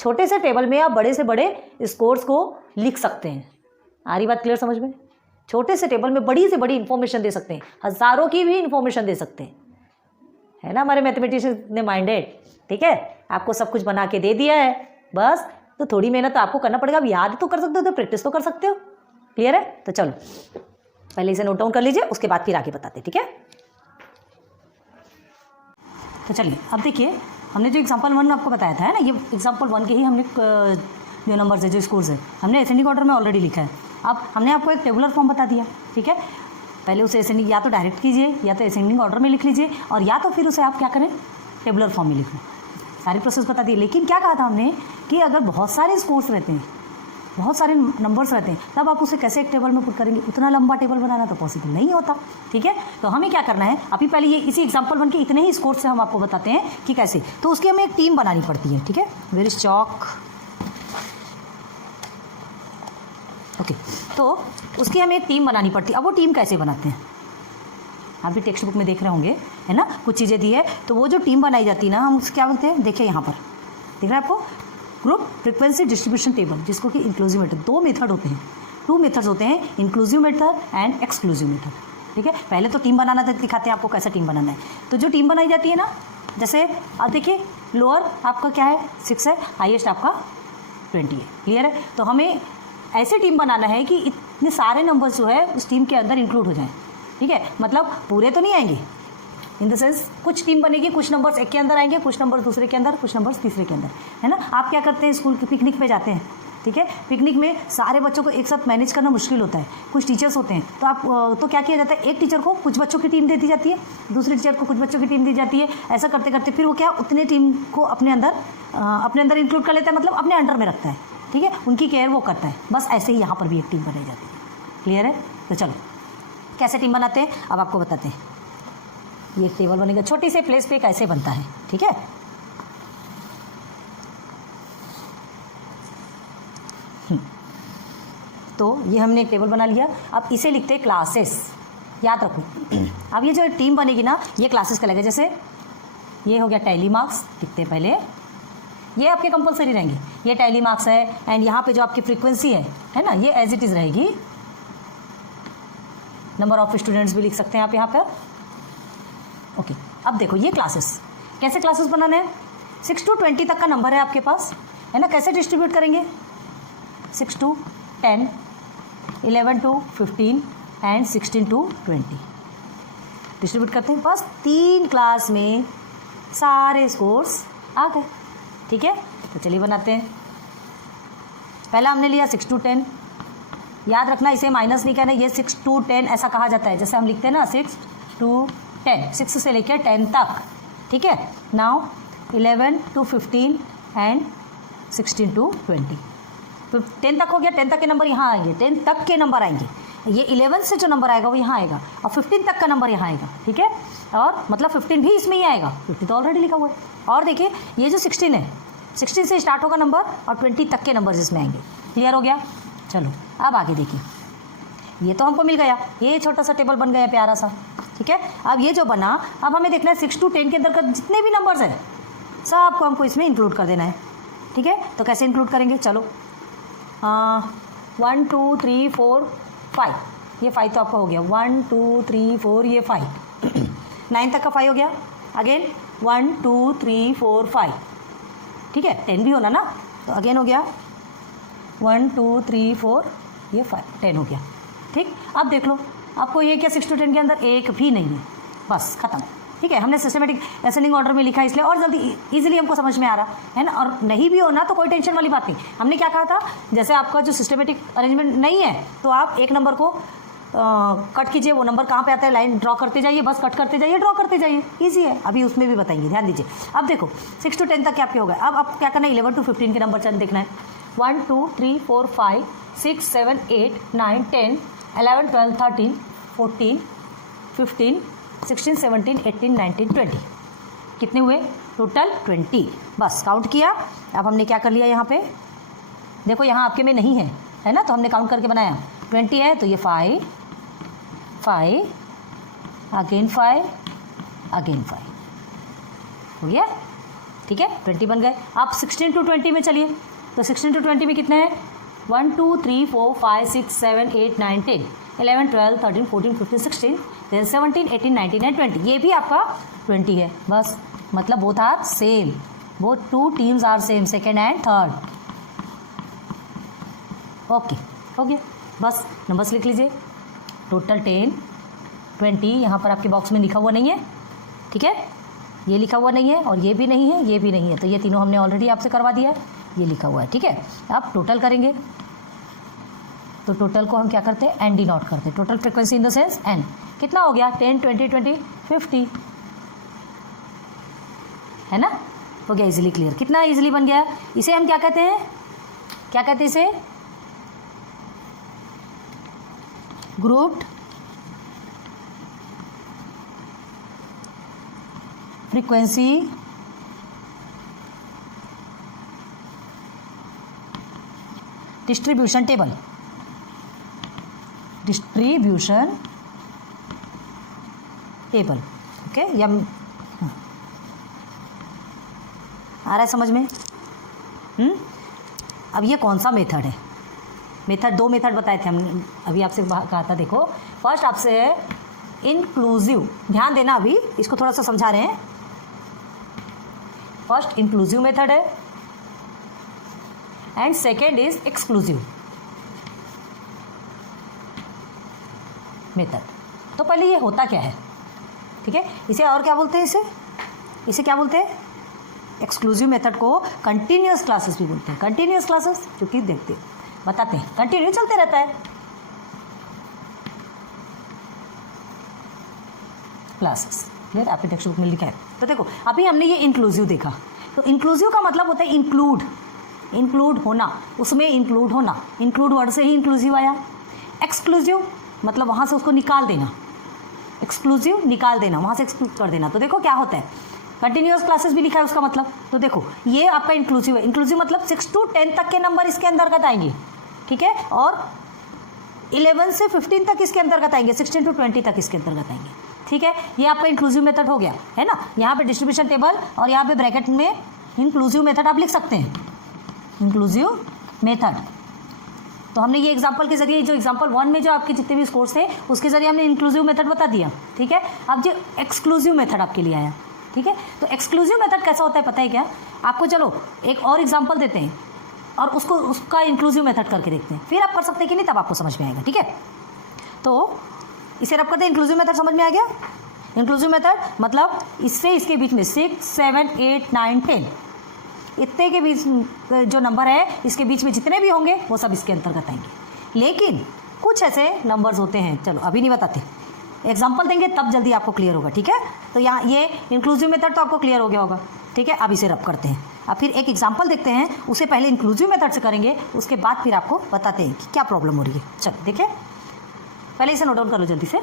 छोटे से टेबल में आप बड़े से बड़े स्कोर्स को लिख सकते हैं। आ रही बात क्लियर समझ में? छोटे से टेबल में बड़ी से बड़ी इंफॉर्मेशन दे सकते हैं, हज़ारों की भी इंफॉर्मेशन दे सकते हैं, है ना। हमारे मैथमेटिशियन ने माइंडेड। ठीक है? आपको सब कुछ बना के दे दिया है, बस तो थोड़ी मेहनत तो आपको करना पड़ेगा। अब याद तो कर सकते हो, तो प्रैक्टिस तो कर सकते हो। क्लियर है? तो चलो पहले इसे नोट डाउन कर लीजिए, उसके बाद फिर आगे बताते। ठीक है? तो चलिए अब देखिए, हमने जो एग्जाम्पल 1 आपको बताया था, है ना, ये एग्जाम्पल 1 के ही हमने जो नंबर्स है, जो स्कोर्स है, हमने असेंडिंग ऑर्डर में ऑलरेडी लिखा है। अब हमने आपको एक टेबुलर फॉर्म बता दिया। ठीक है? पहले उसे असेंडिंग या तो डायरेक्ट कीजिए या तो असेंडिंग ऑर्डर में लिख लीजिए, और या तो फिर उसे आप क्या करें, टेबुलर फॉर्म में लिखें। सारी प्रोसेस बता दी। लेकिन क्या कहा था हमने कि अगर बहुत सारे स्कोर्स रहते हैं, बहुत सारे नंबर्स रहते हैं, तब आप उसे कैसे एक टेबल में पुट करेंगे? उतना लंबा टेबल बनाना तो पॉसिबल नहीं होता। ठीक है, तो हमें क्या करना है, अभी पहले ये इसी एग्जांपल बन के इतने ही स्कोर्स से हम आपको बताते हैं कि कैसे। तो उसकी हमें एक टीम बनानी पड़ती है। ठीक है, वेयर इज चॉक। ओके, तो उसकी हमें एक टीम बनानी पड़ती है। अब वो टीम कैसे बनाते हैं, आप भी टेक्स्ट बुक में देख रहे होंगे, है ना, कुछ चीज़ें दी है। तो वो जो टीम बनाई जाती है ना, हम उससे क्या बोलते हैं, देखिए यहाँ पर दिख रहा है आपको, ग्रुप फ्रीक्वेंसी डिस्ट्रीब्यूशन टेबल, जिसको कि इंक्लूसिव मेथड। 2 मेथड होते हैं, 2 मेथड्स होते हैं, inclusive method and exclusive method. ठीक है, पहले तो टीम बनाना दिखाते हैं आपको कैसा टीम बनाना है। तो जो टीम बनाई जाती है ना, जैसे अब देखिए लोअर आपका क्या है, 6 है, हाईएस्ट आपका 20 है। क्लियर है? तो हमें ऐसे टीम बनाना है कि इतने सारे नंबर्स जो है उस टीम के अंदर इंक्लूड हो जाएं। ठीक है, मतलब पूरे तो नहीं आएंगे, इन द सेंस कुछ टीम बनेगी, कुछ नंबर्स एक के अंदर आएंगे, कुछ नंबर्स दूसरे के अंदर, कुछ नंबर्स तीसरे के अंदर, है ना। आप क्या करते हैं, स्कूल की पिकनिक पे जाते हैं। ठीक है, पिकनिक में सारे बच्चों को एक साथ मैनेज करना मुश्किल होता है, कुछ टीचर्स होते हैं, तो आप तो क्या किया जाता है, एक टीचर को कुछ बच्चों की टीम दे दी जाती है, दूसरे टीचर को कुछ बच्चों की टीम दी जाती है। ऐसा करते करते फिर वो क्या उतने टीम को अपने अंदर इंक्लूड कर लेता है, मतलब अपने अंडर में रखता है। ठीक है, उनकी केयर वो करता है। बस ऐसे ही यहाँ पर भी एक टीम बनाई जाती है। क्लियर है? तो चलो कैसे टीम बनाते हैं अब आपको बताते हैं। ये टेबल बनेगा, छोटी से प्लेस पे कैसे बनता है। ठीक है, तो ये हमने एक टेबल बना लिया। अब इसे लिखते हैं क्लासेस। याद रखो, अब ये जो टीम बनेगी ना, ये क्लासेस कहलाएगा। जैसे ये हो गया टैली मार्क्स, लिखते हैं पहले, ये आपके कंपलसरी रहेंगे। ये टैली मार्क्स है, एंड यहाँ पे जो आपकी फ्रीक्वेंसी है ना, ये एज इट इज़ रहेगी। नंबर ऑफ स्टूडेंट्स भी लिख सकते हैं आप यहाँ पर। ओके, अब देखो ये क्लासेस, कैसे क्लासेस बनाने हैं। 6 to 20 तक का नंबर है आपके पास, है ना। कैसे डिस्ट्रीब्यूट करेंगे, 6 to 10, 11 to 15 and 16 to 20 distribute करते हैं। बस 3 क्लास में सारे स्कोर्स आ गए। ठीक है, तो चलिए बनाते हैं। पहला हमने लिया 6 to 10। याद रखना, इसे माइनस नहीं करना, ये 6 to 10 ऐसा कहा जाता है। जैसे हम लिखते हैं ना 6 to 10, 6 से लेकर 10 तक। ठीक है, नाउ 11 to 15 एंड 16 to 20। तो 10 तक हो गया, 10 तक के नंबर यहाँ आएंगे, 10 तक के नंबर आएंगे। ये 11 से जो नंबर आएगा वो यहाँ आएगा, और 15 तक का नंबर यहाँ आएगा। ठीक है, और मतलब 15 भी इसमें ही आएगा, 50 तो ऑलरेडी लिखा हुआ है। और देखिए ये जो 16 है, 16 से स्टार्ट होगा नंबर, और 20 तक के नंबर इसमें आएंगे। क्लियर हो गया? चलो अब आगे देखिए, ये तो हमको मिल गया, ये छोटा सा टेबल बन गया प्यारा सा। ठीक है, अब ये जो बना, अब हमें देखना है 6 to 10 के अंदर का जितने भी नंबर्स हैं सबको हमको इसमें इंक्लूड कर देना है। ठीक है, तो कैसे इंक्लूड करेंगे, चलो 1 2 3 4 5, ये 5 तो आपका हो गया, 1 2 3 4, ये 5 9 तक का 5 हो गया। अगेन 1 2 3 4 5। ठीक है, 10 भी होना ना, तो अगेन हो गया 1 2 3 4, ये 5, 10 हो गया। ठीक, अब देख लो आपको ये क्या 6 to 10 के अंदर एक भी नहीं है, बस खत्म। ठीक है, हमने सिस्टमेटिक असेंडिंग ऑर्डर में लिखा है इसलिए और जल्दी इजीली हमको समझ में आ रहा है ना। और नहीं भी होना तो कोई टेंशन वाली बात नहीं। हमने क्या कहा था, जैसे आपका जो सिस्टमेटिक अरेंजमेंट नहीं है तो आप एक नंबर को कट कीजिए, वो नंबर कहाँ पे आता है, लाइन ड्रॉ करते जाइए, बस कट करते जाइए, ड्रॉ करते जाइए, ईजी है। अभी उसमें भी बताएंगे, ध्यान दीजिए। अब देखो 6 to 10 तक क्या आपके हो गए। अब आप क्या करना है, 11 to 15 के नंबर चंद देखना है। 1 2 3 4 5 6 7 8 9 10 11 12 13 14 15 16 17 18 19 20। कितने हुए टोटल? 20। बस काउंट किया। अब हमने क्या कर लिया, यहाँ पे देखो, यहाँ आपके में नहीं है ना, तो हमने काउंट करके बनाया। 20 है तो ये 5 5 अगेन 5 अगेन 5 हो गया। ठीक है, 20 बन गए। अब 16 to 20 में चलिए, तो 16 to 20 में कितने हैं, 1 2 3 4 5 6 7 8 9 10 11 12 13 14 15 16 then 17 18 19 and 20। ये भी आपका 20 है। बस मतलब both are same, both 2 teams are same, second and third. Okay, हो गया। बस नंबर्स लिख लीजिए, टोटल 10 20 यहाँ पर आपके बॉक्स में लिखा हुआ नहीं है। ठीक है, ये लिखा हुआ नहीं है, और ये भी नहीं है, ये भी नहीं है, तो ये तीनों हमने ऑलरेडी आपसे करवा दिया है, ये लिखा हुआ है। ठीक है, आप टोटल करेंगे, तो टोटल को हम क्या करते हैं, एन डिनोट करते हैं, total frequency in the sense an. कितना हो गया, 10, 20, 20, 50, है ना, हो गया इजीली क्लियर। कितना इजीली बन गया। इसे हम क्या कहते हैं, क्या कहते हैं इसे, grouped frequency distribution table, distribution table. Okay, या आ रहा है समझ में। अब ये कौन सा मेथड है, मेथड, दो मेथड बताए थे हमने, अभी आपसे कहा था। देखो फर्स्ट आपसे है इंक्लूसिव, ध्यान देना, अभी इसको थोड़ा सा समझा रहे हैं। फर्स्ट इंक्लूसिव मेथड है and second is exclusive method. तो पहले ये होता क्या है, ठीक है, इसे और क्या बोलते हैं, इसे क्या बोलते हैं, एक्सक्लूसिव मेथड को कंटिन्यूअस क्लासेस भी बोलते हैं। कंटिन्यूअस क्लासेस क्योंकि देखते बताते हैं कंटिन्यू चलते रहता है क्लासेस। क्लियर, आपके टेक्स्ट बुक में लिखा है। तो देखो अभी हमने ये इंक्लूसिव देखा, तो इंक्लूसिव का मतलब होता है इंक्लूड होना, उसमें इंक्लूड होना, इंक्लूड वर्ड से ही इंक्लूसिव आया। एक्सक्लूसिव मतलब वहाँ से उसको निकाल देना, एक्सक्लूसिव निकाल देना, वहाँ से एक्सक्लूड कर देना। तो देखो क्या होता है, कंटिन्यूअस क्लासेस भी लिखा है उसका मतलब। तो देखो ये आपका इंक्लूसिव है, इंक्लूसिव मतलब 6 to 10 तक के नंबर इसके अंतर्गत आएंगे, ठीक है, और 11 से 15 तक इसके अंतर्गत आएंगे, 16 to 20 तक इसके अंतर्गत आएंगे, ठीक है। ये आपका इंक्लूसिव मेथड हो गया, है ना। यहाँ पे डिस्ट्रीब्यूशन टेबल और यहाँ पे ब्रैकेट में इंक्लूसिव मेथड आप लिख सकते हैं, इंक्लूसिव मेथड। तो हमने ये एग्जांपल के जरिए, जो एग्जांपल 1 में जो आपके जितने भी स्कोर्स थे उसके जरिए हमने इंक्लूसिव मेथड बता दिया, ठीक है। अब जो एक्सक्लूसिव मेथड आपके लिए आया, ठीक है। तो एक्सक्लूसिव मेथड कैसा होता है पता है क्या आपको, चलो एक और एग्जांपल देते हैं और उसका इंक्लूसिव मेथड करके देखते हैं, फिर आप कर सकते हैं कि नहीं, तब आपको समझ में आएगा, ठीक है। तो इसे रब करते हैं, इंक्लूसिव मेथड समझ में आ गया। इंक्लूसिव मेथड मतलब इससे इसके बीच में 6, 7, 8, 9, 10 इतने के बीच जो नंबर है, इसके बीच में जितने भी होंगे वो सब इसके अंतर्गत आएंगे। लेकिन कुछ ऐसे नंबर्स होते हैं, चलो अभी नहीं बताते, एग्जाम्पल देंगे तब जल्दी आपको क्लियर होगा, ठीक है। तो यहाँ ये इंक्लूसिव मेथड तो आपको क्लियर हो गया होगा, ठीक है। अब इसे रब करते हैं, अब फिर एक एग्जाम्पल देखते हैं, उसे पहले इंक्लूसिव मेथड से करेंगे, उसके बाद फिर आपको बताते हैं कि क्या प्रॉब्लम हो रही है। चलो देखिए, पहले इसे नोट डाउन कर लो जल्दी से।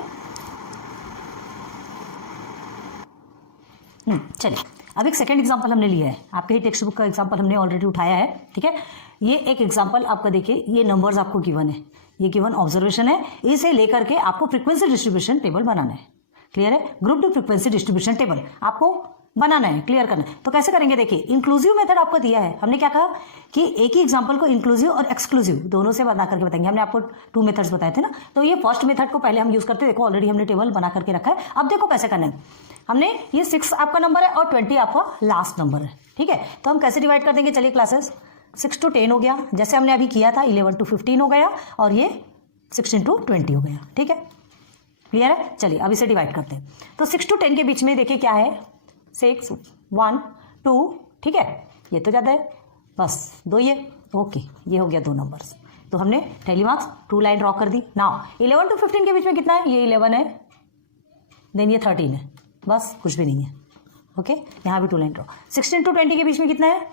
चलिए अब एक सेकंड एग्जांपल हमने लिया है, आपके ही टेक्स्ट बुक का एग्जांपल हमने ऑलरेडी उठाया है, ठीक है। ये एक एग्जांपल आपका देखिए, ये नंबर्स आपको गिवन है, ये गिवन ऑब्जर्वेशन है, इसे लेकर के आपको फ्रीक्वेंसी डिस्ट्रीब्यूशन टेबल बनाना है। क्लियर है, ग्रुप्ड फ्रीक्वेंसी डिस्ट्रीब्यूशन टेबल आपको बनाना है, क्लियर करना है। तो कैसे करेंगे, देखिए इंक्लूसिव मेथड आपको दिया है, हमने क्या कहा कि एक ही एग्जांपल को इंक्लूसिव और एक्सक्लूसिव दोनों से बना करके बताएंगे। हमने आपको 2 मेथड्स बताए थे ना, तो ये फर्स्ट मेथड को पहले हम यूज करते हैं। देखो ऑलरेडी हमने टेबल बना करके रखा है। अब देखो कैसे करना है, हमने ये 6 आपका नंबर है और 20 आपका लास्ट नंबर है, ठीक है। तो हम कैसे डिवाइड कर देंगे, चलिए क्लासेस 6 to 10 हो गया, जैसे हमने अभी किया था 11 to 15 हो गया, और ये 16 to 20 हो गया, ठीक है। क्लियर है, चलिए अब इसे डिवाइड करते हैं। तो 6 to 10 के बीच में देखिए क्या है, 6, 1, 2, ठीक है, ये तो ज़्यादा है, बस 2 ये, ओके, ये हो गया 2 नंबर्स। तो हमने टैली मार्क्स 2 लाइन ड्रॉ कर दी। नाउ 11 to 15 के बीच में कितना है, ये 11 है, देन ये 13 है, बस कुछ भी नहीं है, ओके। यहाँ भी 2 लाइन ड्रॉ। 16 to 20 के बीच में कितना है,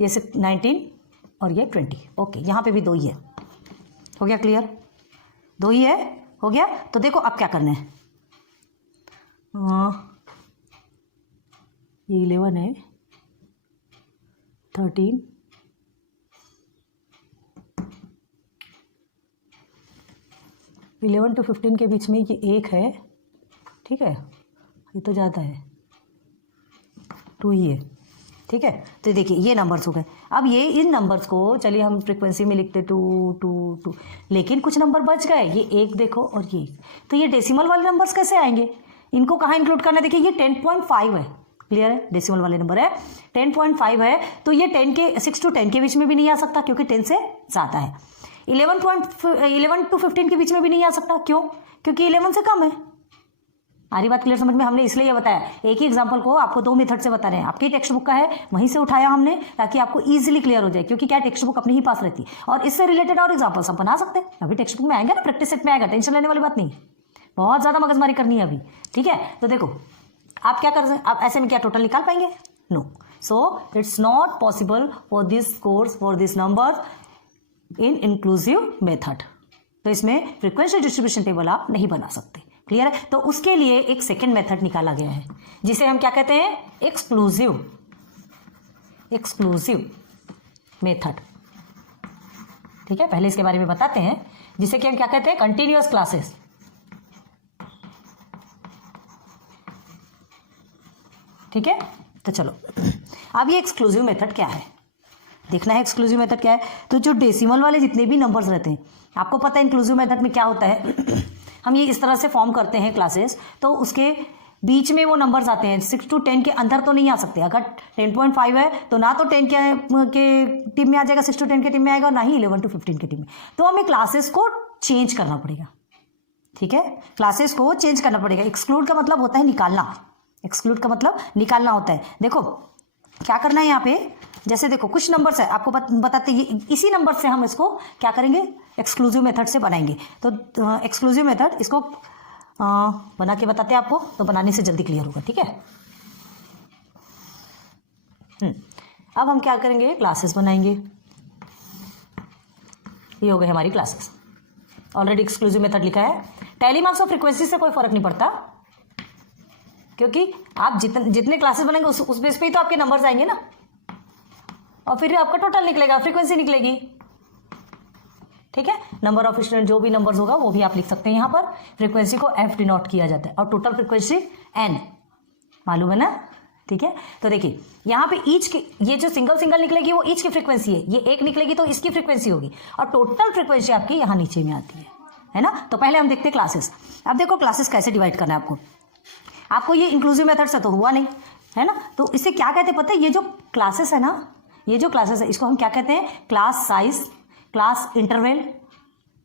ये 19 और ये 20, ओके। यहाँ पे भी 2 ही है, हो गया क्लियर, 2 ही है, हो गया। तो देखो अब क्या करना है, ये 11 है, 13, 11 to 15 के बीच में ये 1 है, ठीक है, ये तो ज़्यादा है, 2 ही है, ठीक है। तो देखिए ये नंबर्स हो गए। अब ये इन नंबर्स को चलिए हम फ्रीक्वेंसी में लिखते 2, 2, 2, लेकिन कुछ नंबर बच गए, ये 1 देखो और ये, तो ये डेसिमल वाले नंबर्स कैसे आएंगे, इनको कहाँ इंक्लूड करना है, देखिए ये 10.5 है, क्लियर है, डेसिमल वाले नंबर है, 10.5 है, तो ये 6 to 10 के बीच में भी नहीं आ सकता क्योंकि 10 से ज़्यादा है। 11 to 15 के बीच में भी नहीं आ सकता, क्यों, क्योंकि 11 से कम है, आ रही बात क्लियर समझ में? हमने इसलिए ये बताया, एक ही एग्जांपल को आपको 2 मेथड से बता रहे हैं। आपकी टेक्स्ट बुक का है, वहीं से उठाया हमने ताकि आपको इजीली क्लियर हो जाए, क्योंकि क्या टेक्स्ट बुक अपने ही पास रहती है और इससे रिलेटेड और एग्जाम्पल्स हम बना सकते हैं। अभी टेक्स्ट बुक में आएंगे ना, प्रैक्टिस सेट में आएगा, टेंशन लेने वाली बात नहीं, बहुत ज़्यादा मगजमारी करनी है अभी, ठीक है। तो देखो आप क्या कर सकते हैं, आप ऐसे में क्या टोटल निकाल पाएंगे? No. So it's not possible for this course for this number in inclusive method. तो इसमें फ्रीक्वेंसी डिस्ट्रीब्यूशन टेबल आप नहीं बना सकते, क्लियर है। तो उसके लिए एक सेकेंड मेथड निकाला गया है जिसे हम क्या कहते हैं? एक्सक्लूसिव मेथड, ठीक है। पहले इसके बारे में बताते हैं, जिसे कि हम क्या कहते हैं? Continuous classes. ठीक है, तो चलो अब ये एक्सक्लूसिव मेथड क्या है देखना है। एक्सक्लूसिव मेथड क्या है? तो जो डेसिमल वाले जितने भी नंबर्स रहते हैं, आपको पता है इंक्लूसिव मेथड में क्या होता है हम ये इस तरह से फॉर्म करते हैं क्लासेस, तो उसके बीच में वो नंबर्स आते हैं। 6 to 10 के अंदर तो नहीं आ सकते। अगर 10.5 है तो ना तो 10 के टीम में आ जाएगा, 6 to 10 के टीम में आएगा, ना ही 11 to 15 के टीम में। तो हमें क्लासेस को चेंज करना पड़ेगा, ठीक है। क्लासेस को चेंज करना पड़ेगा। एक्सक्लूड का मतलब होता है निकालना, एक्सक्लूड का मतलब निकालना होता है। देखो क्या करना है यहाँ पे, जैसे देखो कुछ नंबर्स है, आपको बताते हैं इसी नंबर से हम इसको क्या करेंगे? एक्सक्लूसिव मेथड से बनाएंगे। तो एक्सक्लूसिव मेथड इसको बना के बताते हैं आपको, तो बनाने से जल्दी क्लियर होगा, ठीक है। अब हम क्या करेंगे? क्लासेस बनाएंगे। ये हो गए हमारी क्लासेस। ऑलरेडी एक्सक्लूसिव मेथड लिखा है। टैली मार्क्स और फ्रीक्वेंसी से कोई फर्क नहीं पड़ता, क्योंकि आप जितने क्लासेस बनेंगे उस बेस पे ही तो आपके नंबर्स आएंगे ना, और फिर आपका टोटल निकलेगा, फ्रीक्वेंसी निकलेगी, ठीक है। नंबर ऑफ स्टूडेंट जो भी नंबर्स होगा वो भी आप लिख सकते हैं यहाँ पर। फ्रीक्वेंसी को f डिनोट किया जाता है और टोटल फ्रीक्वेंसी n, मालूम है ना, ठीक है। तो देखिए यहाँ पे ईच की ये जो सिंगल निकलेगी वो ईच की फ्रीक्वेंसी है, ये एक निकलेगी तो इसकी फ्रीक्वेंसी होगी, और टोटल फ्रीक्वेंसी आपकी यहाँ नीचे में आती है ना। तो पहले हम देखते हैं क्लासेस। अब देखो क्लासेस कैसे डिवाइड करना है आपको ये इंक्लूसिव मेथड से तो हुआ नहीं, है ना। तो इसे क्या कहते हैं पता है? ये जो क्लासेस है ना, ये जो क्लासेस है इसको हम क्या कहते हैं? क्लास साइज, क्लास इंटरवल,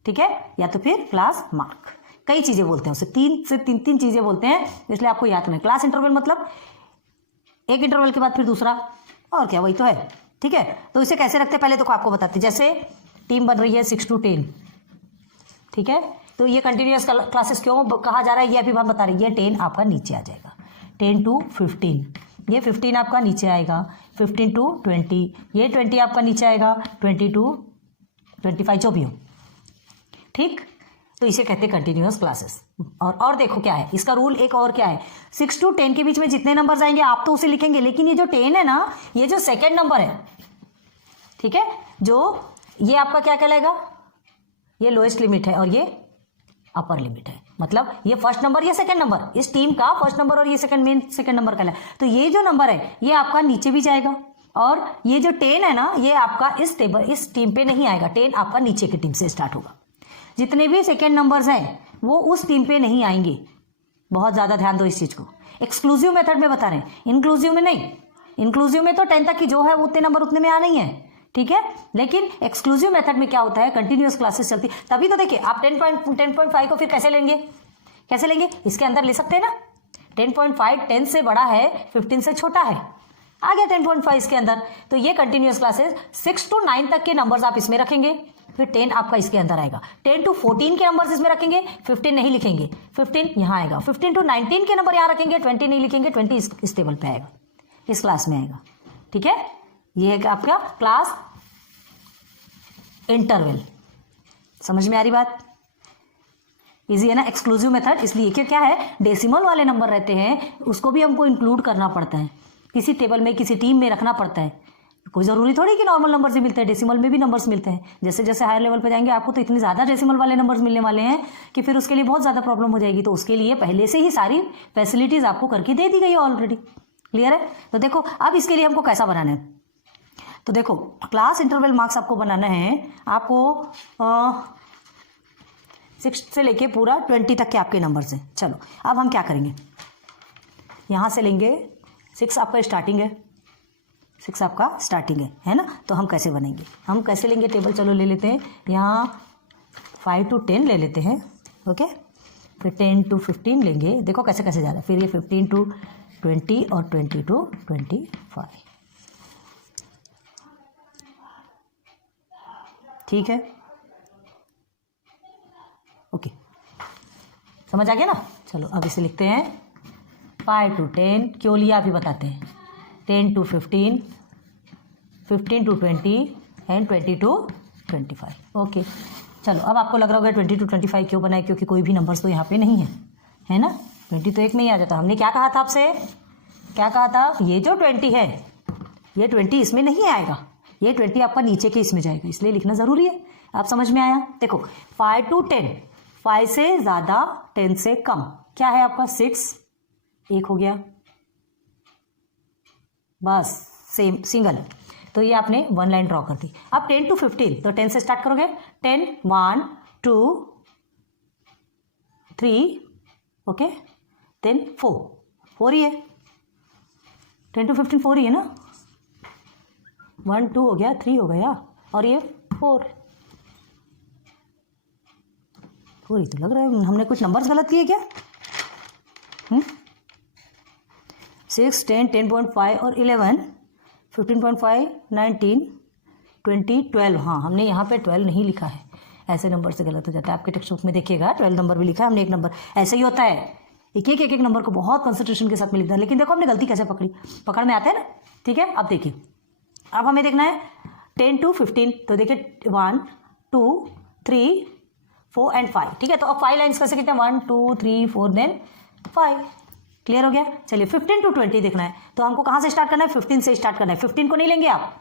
ठीक है, या तो फिर क्लास मार्क, कई चीजें बोलते हैं उसे, तीन चीजें बोलते हैं, इसलिए आपको याद करना है। क्लास इंटरवल मतलब एक इंटरवल के बाद फिर दूसरा, और क्या, वही तो है, ठीक है। तो इसे कैसे रखते हैं पहले तो आपको बताते हैं। जैसे टीम बन रही है 6 to 10, ठीक है, तो ये कंटिन्यूअस क्लासेस क्यों कहा जा रहा है ये अभी हम बता रहे हैं। ये 10 आपका नीचे आ जाएगा, 10 to 15, ये 15 आपका नीचे आएगा, 15 to 20, ये 20 आपका नीचे आएगा, 20 to 25 जो भी हो, ठीक। तो इसे कहते हैं कंटिन्यूअस क्लासेस। और देखो क्या है इसका रूल, एक और क्या है, 6 to 10 के बीच में जितने नंबर्स आएंगे आप तो उसे लिखेंगे, लेकिन ये जो 10 है ना, ये जो सेकेंड नंबर है, ठीक है, जो ये आपका क्या कहलाएगा? ये लोएस्ट लिमिट है और ये अपर लिमिट है। मतलब ये फर्स्ट नंबर, ये सेकंड नंबर, इस टीम का फर्स्ट नंबर और ये सेकंड नंबर का है। तो ये जो नंबर है ये आपका नीचे भी जाएगा, और ये जो 10 है ना, ये आपका इस टीम पे नहीं आएगा। 10 आपका नीचे की टीम से स्टार्ट होगा। जितने भी सेकेंड नंबर्स हैं वो उस टीम पे नहीं आएंगे। बहुत ज्यादा ध्यान दो इस चीज को। एक्सक्लूसिव मेथड में बता रहे हैं, इंक्लूसिव में नहीं। इंक्लूसिव में तो 10 तक की जो है उतने नंबर उतने में आना ही है, ठीक है। लेकिन एक्सक्लूसिव मेथड में क्या होता है? कंटिन्यूअस क्लासेस चलती, तभी तो देखिए आप 10.5 को फिर कैसे लेंगे? इसके अंदर ले सकते हैं ना। 10.5 10 से बड़ा है, 15 से छोटा है, आ गया 10.5 इसके अंदर। तो ये कंटिन्यूअस क्लासेस 6 to 9 तक के नंबर्स आप इसमें रखेंगे, फिर 10 आपका इसके अंदर आएगा। 10 to 14 के नंबर्स इसमें रखेंगे, 15 नहीं लिखेंगे, 15 यहाँ आएगा। 15 to 19 के नंबर यहाँ रखेंगे, 20 नहीं लिखेंगे, 20 इस टेबल पे आएगा, इस क्लास में आएगा, ठीक है। ये है आपका क्लास इंटरवल। समझ में आ रही बात? इजी है ना एक्सक्लूसिव मेथड। इसलिए कि क्या है, डेसिमल वाले नंबर रहते हैं उसको भी हमको इंक्लूड करना पड़ता है, किसी टेबल में किसी टीम में रखना पड़ता है। कोई ज़रूरी थोड़ी कि नॉर्मल नंबर से मिलते हैं, डेसिमल में भी नंबर्स मिलते हैं। जैसे जैसे हायर लेवल पे जाएंगे आपको तो इतनी ज़्यादा डेसिमल वाले नंबर्स मिलने वाले हैं कि फिर उसके लिए बहुत ज़्यादा प्रॉब्लम हो जाएगी। तो उसके लिए पहले से ही सारी फैसिलिटीज़ आपको करके दे दी गई है ऑलरेडी। क्लियर है? तो देखो अब इसके लिए हमको कैसा बनाना है, तो देखो क्लास इंटरवल मार्क्स आपको बनाना है। आपको 6 से लेके पूरा 20 तक के आपके नंबर्स हैं। चलो अब हम क्या करेंगे, यहाँ से लेंगे 6 आपका स्टार्टिंग है, 6 आपका स्टार्टिंग है ना। तो हम कैसे बनेंगे, हम कैसे लेंगे टेबल, चलो ले लेते हैं यहाँ 5 to 10 ले लेते हैं। ओके फिर 10 to 15 लेंगे, देखो कैसे कैसे जा रहा है, फिर ये 15 to 20 और 20 to 25, ठीक है, ओके, समझ आ गया ना। चलो अब इसे लिखते हैं 5 to 10, क्यों लिया अभी बताते हैं, 10 to 15, 15 to 20 and 20 to 25, okay. चलो अब आपको लग रहा होगा 20 to 25 क्यों बनाए, क्योंकि कोई भी नंबर्स तो यहाँ पे नहीं है ना, 20 तो एक में ही आ जाता। हमने क्या कहा था आपसे, क्या कहा था, ये जो 20 है ये 20 इसमें नहीं आएगा, ये 20 आपका नीचे के इसमें जाएगा, इसलिए लिखना ज़रूरी है। आप समझ में आया, देखो 5 to 10, 5 से ज़्यादा 10 से कम क्या है आपका 6, एक हो गया बस, सेम सिंगल, तो ये आपने वन लाइन ड्रॉ कर दी। अब 10 to 15, तो 10 से स्टार्ट करोगे, 10 1 2 3, ओके, देन 4 ही है, 10 to 15 4 ही है ना, 1 2 हो गया, 3 हो गया और ये 4 ही तो लग रहा है। हमने कुछ नंबर्स गलत किए क्या, 6 10 10.5 और 11 15.5 19 20 12, हाँ हमने यहाँ पे 12 नहीं लिखा है, ऐसे नंबर से गलत हो जाता है। आपके टेक्स्ट बुक में देखिएगा 12 नंबर भी लिखा है, हमने एक नंबर, ऐसे ही होता है, एक नंबर को बहुत कंसंट्रेशन के साथ में लिखना है, लेकिन देखो हमने गलती कैसे पकड़ी, पकड़ में आता है ना, ठीक है। अब देखिए, अब हमें देखना है 10 to 15, तो देखिए 1 2 3 4 एंड 5, ठीक है। तो अब 5 लाइन्स कैसे कितने, 1 2 3 4 देन 5, क्लियर हो गया। चलिए 15 to 20 देखना है, तो हमको कहाँ से स्टार्ट करना है, 15 से स्टार्ट करना है। 15 को नहीं लेंगे आप,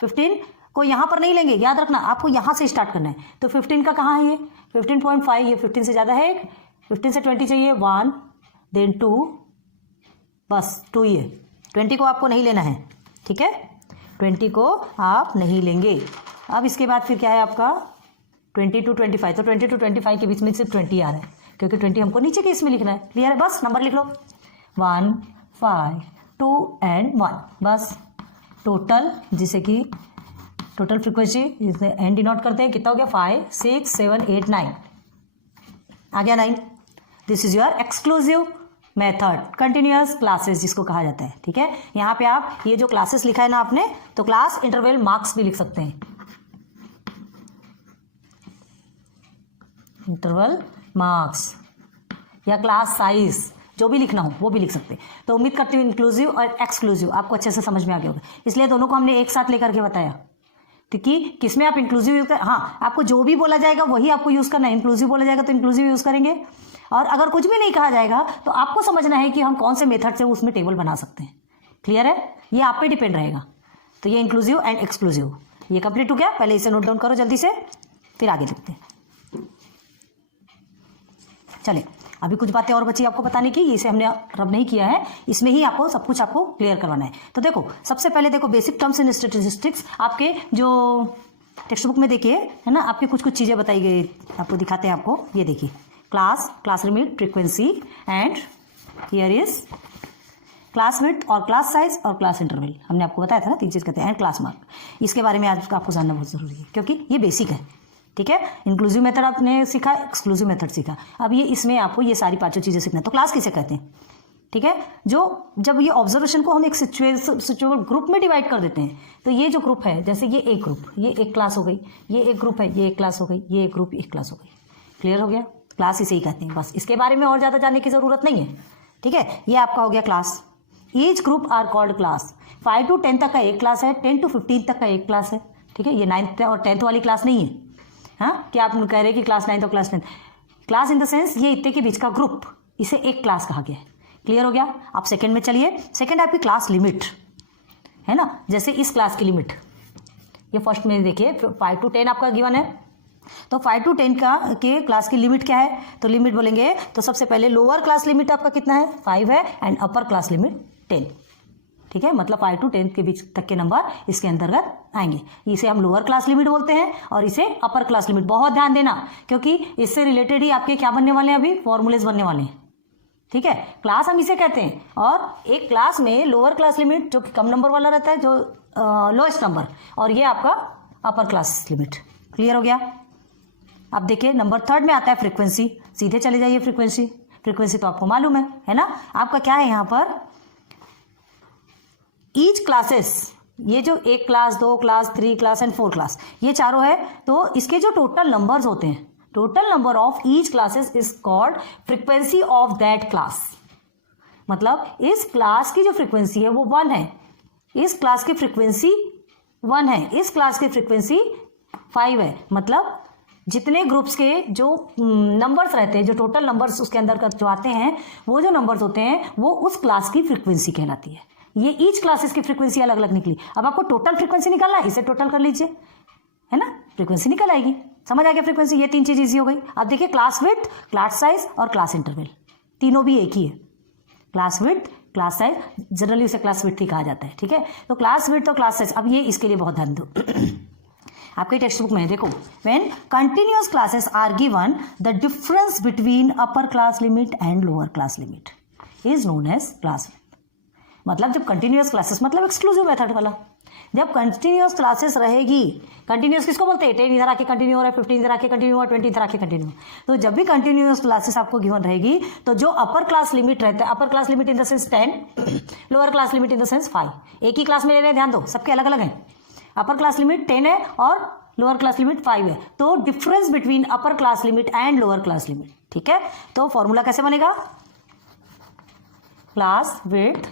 15 को यहाँ पर नहीं लेंगे, याद रखना आपको यहाँ से स्टार्ट करना है। तो 15 का कहाँ है, ये 15.5, ये 15 से ज़्यादा है, 15 से 20 चाहिए, 1 देन 2, बस 2 ही है, 20 को आपको नहीं लेना है, ठीक है, 20 को आप नहीं लेंगे। अब इसके बाद फिर क्या है आपका 20 to 25, तो 20 to 25 के बीच में सिर्फ 20 आ रहा है, क्योंकि 20 हमको नीचे के इसमें लिखना है, क्लियर है। बस नंबर लिख लो 1 5 2 एंड 1, बस टोटल, जिसे कि टोटल फ्रीक्वेंसी जिसमें एन डिनोट करते हैं, कितना हो गया 5 6 7 8 9, आ गया 9। This is your exclusive method, continuous classes जिसको कहा जाता है, ठीक है। यहाँ पे आप ये जो क्लासेस लिखा है ना आपने, तो क्लास इंटरवल मार्क्स भी लिख सकते हैं, इंटरवल मार्क्स या क्लास साइज, जो भी लिखना हो वो भी लिख सकते हैं। तो उम्मीद करती हूँ इंक्लूसिव और एक्सक्लूसिव आपको अच्छे से समझ में आ गया होगा, इसलिए दोनों को हमने एक साथ लेकर के बताया, क्योंकि किसमें आप इंक्लूसिव यूज कर, हाँ आपको जो भी बोला जाएगा वही आपको यूज़ करना है, इंक्लूसिव बोला जाएगा तो इंक्लूसिव यूज़ करेंगे, और अगर कुछ भी नहीं कहा जाएगा तो आपको समझना है कि हम कौन से मेथड से उसमें टेबल बना सकते हैं, क्लियर है, ये आप पे डिपेंड रहेगा। तो ये इंक्लूसिव एंड एक्सक्लूसिव ये कंप्लीट हो गया, पहले इसे नोट डाउन करो जल्दी से, फिर आगे देखते हैं। चले अभी कुछ बातें और बची आपको बताने की, इसे हमने रब नहीं किया है, इसमें ही आपको सब कुछ आपको क्लियर करवाना है। तो देखो सबसे पहले देखो बेसिक टर्म्स एंड स्टैटिस्टिक्स, आपके जो टेक्स्ट बुक में देखिए है ना, आपकी कुछ कुछ चीज़ें बताई गई, आपको दिखाते हैं आपको, ये देखिए class limit, frequency and here is class width और क्लास साइज और क्लास इंटरवल, हमने आपको बताया था ना 3 चीज़ कहते हैं, एंड क्लास मार्क। इसके बारे में आज आपको जानना बहुत ज़रूरी है, क्योंकि ये बेसिक है, ठीक है। इंक्लूसिव मेथड आपने सीखा, एक्सक्लूसिव मेथड सीखा, अब ये इसमें आपको ये सारी 5 चीज़ें सीखना है। तो क्लास किसे कहते हैं, ठीक है, जो जब ये ऑब्जर्वेशन को हम एक सिचुएबल ग्रुप में डिवाइड कर देते हैं, तो ये जो ग्रुप है, जैसे ये एक ग्रुप, ये एक क्लास हो गई, ये एक ग्रुप है, ये एक क्लास हो गई, ये एक ग्रुप एक क्लास हो गई, क्लियर हो गया। क्लास इसे ही कहते हैं, बस इसके बारे में और ज़्यादा जानने की ज़रूरत नहीं है, ठीक है। ये आपका हो गया class, each group are called class. 5 to 10 तक का एक क्लास है, 10 to 15 तक का एक क्लास है, ठीक है। ये 9th और 10th वाली क्लास नहीं है, हाँ, कि आप कह रहे हैं कि क्लास 9 और class 10, class in the sense ये इतने के बीच का ग्रुप, इसे एक क्लास कहा गया है, क्लियर हो गया। आप सेकंड में चलिए, सेकंड आपकी क्लास लिमिट है ना, जैसे इस क्लास की लिमिट, ये फर्स्ट में देखिए 5 to 10 आपका गिवन है, तो 5 to 10 का के क्लास की लिमिट क्या है, तो लिमिट बोलेंगे तो सबसे पहले लोअर क्लास लिमिट आपका कितना है 5 है, एंड अपर क्लास लिमिट 10, ठीक है। मतलब 5 to 10 के बीच तक के नंबर इसके अंतर्गत आएंगे, इसे हम लोअर क्लास लिमिट बोलते हैं और इसे अपर क्लास लिमिट। बहुत ध्यान देना, क्योंकि इससे रिलेटेड ही आपके क्या बनने वाले हैं, अभी फॉर्मूलेज बनने वाले हैं, ठीक है। क्लास हम इसे कहते हैं, और एक क्लास में लोअर क्लास लिमिट जो कि कम नंबर वाला रहता है, जो लोएस्ट नंबर, और ये आपका अपर क्लास लिमिट, क्लियर हो गया। अब देखिए नंबर 3 में आता है फ्रीक्वेंसी, सीधे चले जाइए फ्रीक्वेंसी। फ्रीक्वेंसी तो आपको मालूम है ना, आपका क्या है यहाँ पर ईच क्लासेस, ये जो 1 class 2 class 3 class and 4 class, ये चारों है, तो इसके जो टोटल नंबर्स होते हैं, total number of each classes is called frequency of that class. मतलब इस क्लास की जो फ्रीक्वेंसी है वो 1 है, इस क्लास की फ्रीक्वेंसी 1 है, इस क्लास की फ्रीक्वेंसी 5 है। मतलब जितने ग्रुप्स के जो नंबर्स रहते हैं, जो टोटल नंबर्स उसके अंदर का जो आते हैं, वो जो नंबर्स होते हैं वो उस क्लास की फ्रीक्वेंसी कहलाती है। ये ईच क्लासेस की फ्रीक्वेंसी अलग अलग निकली। अब आपको टोटल फ्रीक्वेंसी निकालना है, इसे टोटल कर लीजिए, है ना, फ्रीक्वेंसी निकल आएगी। समझ आ गया फ्रीक्वेंसी, ये 3 चीज इजी हो गई। अब देखिए क्लास विड्थ, क्लास साइज और क्लास इंटरवल, तीनों भी एक ही है। Class width, class size, generally उसे क्लास विड्थ ही कहा जाता है, ठीक है। तो क्लास विड्थ और क्लास साइज, अब ये इसके लिए बहुत ध्यान दो। आपके टेक्स्ट बुक में देखो, when continuous classes are given the difference between upper class limit and lower class limit is known as class width. मतलब जब कंटिन्यूअस क्लासेस, मतलब एक्सक्लूसिव मेथड वाला, जब कंटिन्यूअस क्लासेस रहेगी, कंटिन्यूअस किसको बोलते हैं, 10 इधर आके कंटिन्यू हो रहा है, 15 इधर आके कंटिन्यू हो रहा है, 20 इधर आके कंटिन्यू। तो जब भी कंटिन्यूअस क्लासेस आपको गिवन रहेगी, तो जो अपर क्लास लिमिट रहता है, अपर class limit in the sense 10, lower class limit in the sense 5, एक ही क्लास में ले रहे हैं, ध्यान दो, सबके अलग अलग हैं। अपर क्लास लिमिट 10 है और लोअर क्लास लिमिट 5 है, तो difference between upper class limit and lower class limit, ठीक है। तो फॉर्मूला कैसे बनेगा, क्लास विड्थ,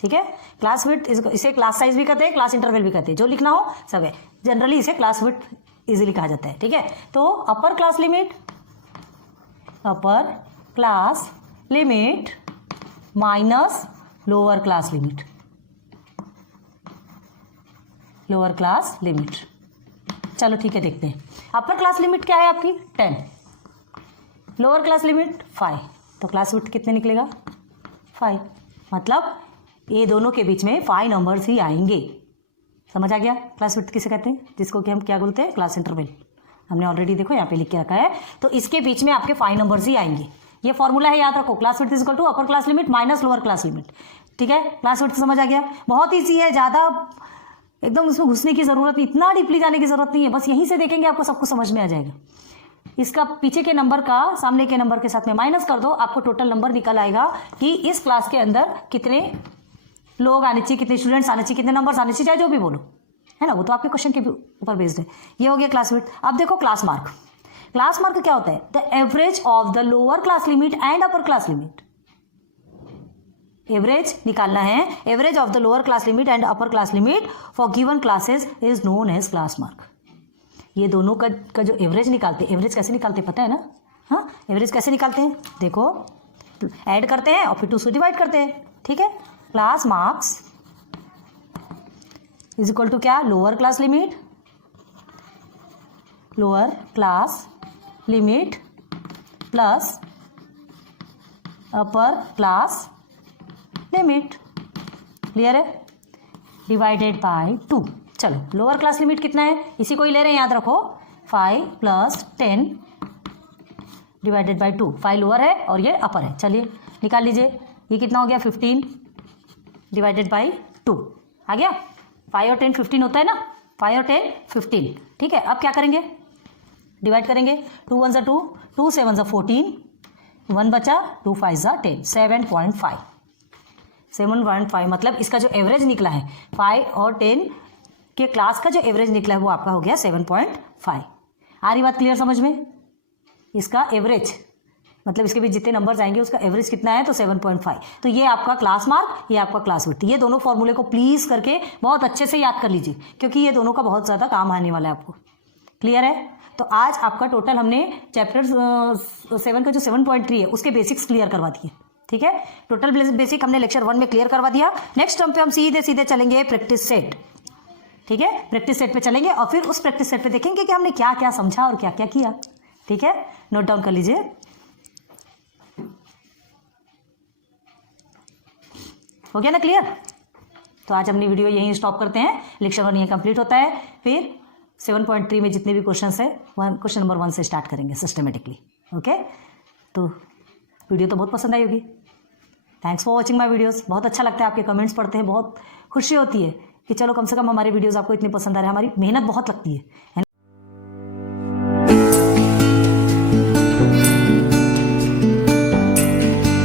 ठीक है, क्लास विड्थ, इसे क्लास साइज भी कहते हैं, क्लास इंटरवल भी कहते हैं, जो लिखना हो सब है, जनरली इसे क्लास विड्थ इजीली कहा जाता है, ठीक है। तो अपर क्लास लिमिट, अपर class limit minus lower class limit, lower class limit. चलो ठीक है, देखते हैं अपर क्लास लिमिट क्या है आपकी 10, लोअर क्लास लिमिट 5, तो क्लास विड्थ कितने निकलेगा 5। मतलब ये दोनों के बीच में 5 नंबर्स ही आएंगे। समझ आ गया क्लास विड्थ किसे कहते हैं, जिसको कि हम क्या बोलते हैं, क्लास इंटरवल। हमने ऑलरेडी देखो यहाँ पे लिख के रखा है, तो इसके बीच में आपके 5 नंबर्स ही आएंगे। ये फॉर्मूला है, याद रखो, class width is equal to upper class limit minus lower class limit, ठीक है। क्लास विड्थ समझ आ गया, बहुत ईजी है, ज़्यादा एकदम उसमें घुसने की जरूरत नहीं, इतना डीपली जाने की जरूरत नहीं है, बस यहीं से देखेंगे आपको सब कुछ समझ में आ जाएगा। इसका पीछे के नंबर का सामने के नंबर के साथ में माइनस कर दो, आपको टोटल नंबर निकल आएगा कि इस क्लास के अंदर कितने लोग आने चाहिए, कितने स्टूडेंट्स आने चाहिए, कितने नंबर्स आने चाहिए, चाहे जो भी बोलो, है ना, वो तो आपके क्वेश्चन के ऊपर बेस्ड है। ये हो गया क्लास विड्थ। अब देखो क्लास मार्क, क्लास मार्क क्या होता है, the average of the lower class limit and upper class limit. Average निकालना है, average of the lower class limit and upper class limit for given classes is known as class mark. ये दोनों का जो average निकालते हैं, average कैसे निकालते हैं पता है ना, हाँ, एवरेज कैसे निकालते हैं, देखो ऐड करते हैं और फिर 2 से डिवाइड करते हैं, ठीक है। Class marks is equal to क्या, lower class limit, lower class limit plus upper class limit, clear है, डिवाइडेड बाय 2। चलो लोअर क्लास लिमिट कितना है, इसी को ही ले रहे हैं, याद रखो, 5 + 10 डिवाइडेड बाय 2। 5 लोअर है और ये अपर है, चलिए निकाल लीजिए, ये कितना हो गया 15 डिवाइडेड बाय 2 आ गया। 5 और 10 15 होता है ना, 5 और 10 15, ठीक है। अब क्या करेंगे, डिवाइड करेंगे, 2 1 2, 2 7 14, 1 बचा, 2 5 10, 7.5, 7.5। मतलब इसका जो एवरेज निकला है 5 और 10 के क्लास का जो एवरेज निकला है वो आपका हो गया 7.5। आ रही बात क्लियर समझ में, इसका एवरेज मतलब इसके बीच जितने नंबर्स आएंगे उसका एवरेज कितना है, तो 7.5। तो ये आपका क्लास मार्क, ये आपका क्लास विड्थ। ये दोनों फॉर्मूले को प्लीज करके बहुत अच्छे से याद कर लीजिए, क्योंकि ये दोनों का बहुत ज़्यादा काम आने वाला है आपको, क्लियर है। तो आज आपका टोटल हमने चैप्टर 7 का जो 7.3 है उसके बेसिक्स क्लियर करवा दिए, ठीक है। टोटल बेसिक हमने लेक्चर 1 में क्लियर करवा दिया। नेक्स्ट टर्म पे हम सीधे सीधे चलेंगे प्रैक्टिस सेट, ठीक है, प्रैक्टिस सेट पे चलेंगे और फिर उस प्रैक्टिस सेट पे देखेंगे कि हमने क्या क्या समझा और क्या क्या किया, ठीक है। नोट डाउन कर लीजिए। हो गया ना क्लियर। तो आज अपनी वीडियो यहीं स्टॉप करते हैं, लेक्चर 1 यहीं कंप्लीट होता है। फिर 7.3 में जितने भी क्वेश्चन है क्वेश्चन नंबर 1 से स्टार्ट करेंगे सिस्टमेटिकली, ओके। तो वीडियो तो बहुत पसंद आई होगी। Thanks for watching my videos. बहुत अच्छा लगता है आपके कमेंट्स पढ़ते हैं, बहुत खुशी होती है कि चलो कम से कम हमारे वीडियोज़ आपको इतने पसंद आ रहे हैं, हमारी मेहनत बहुत लगती है।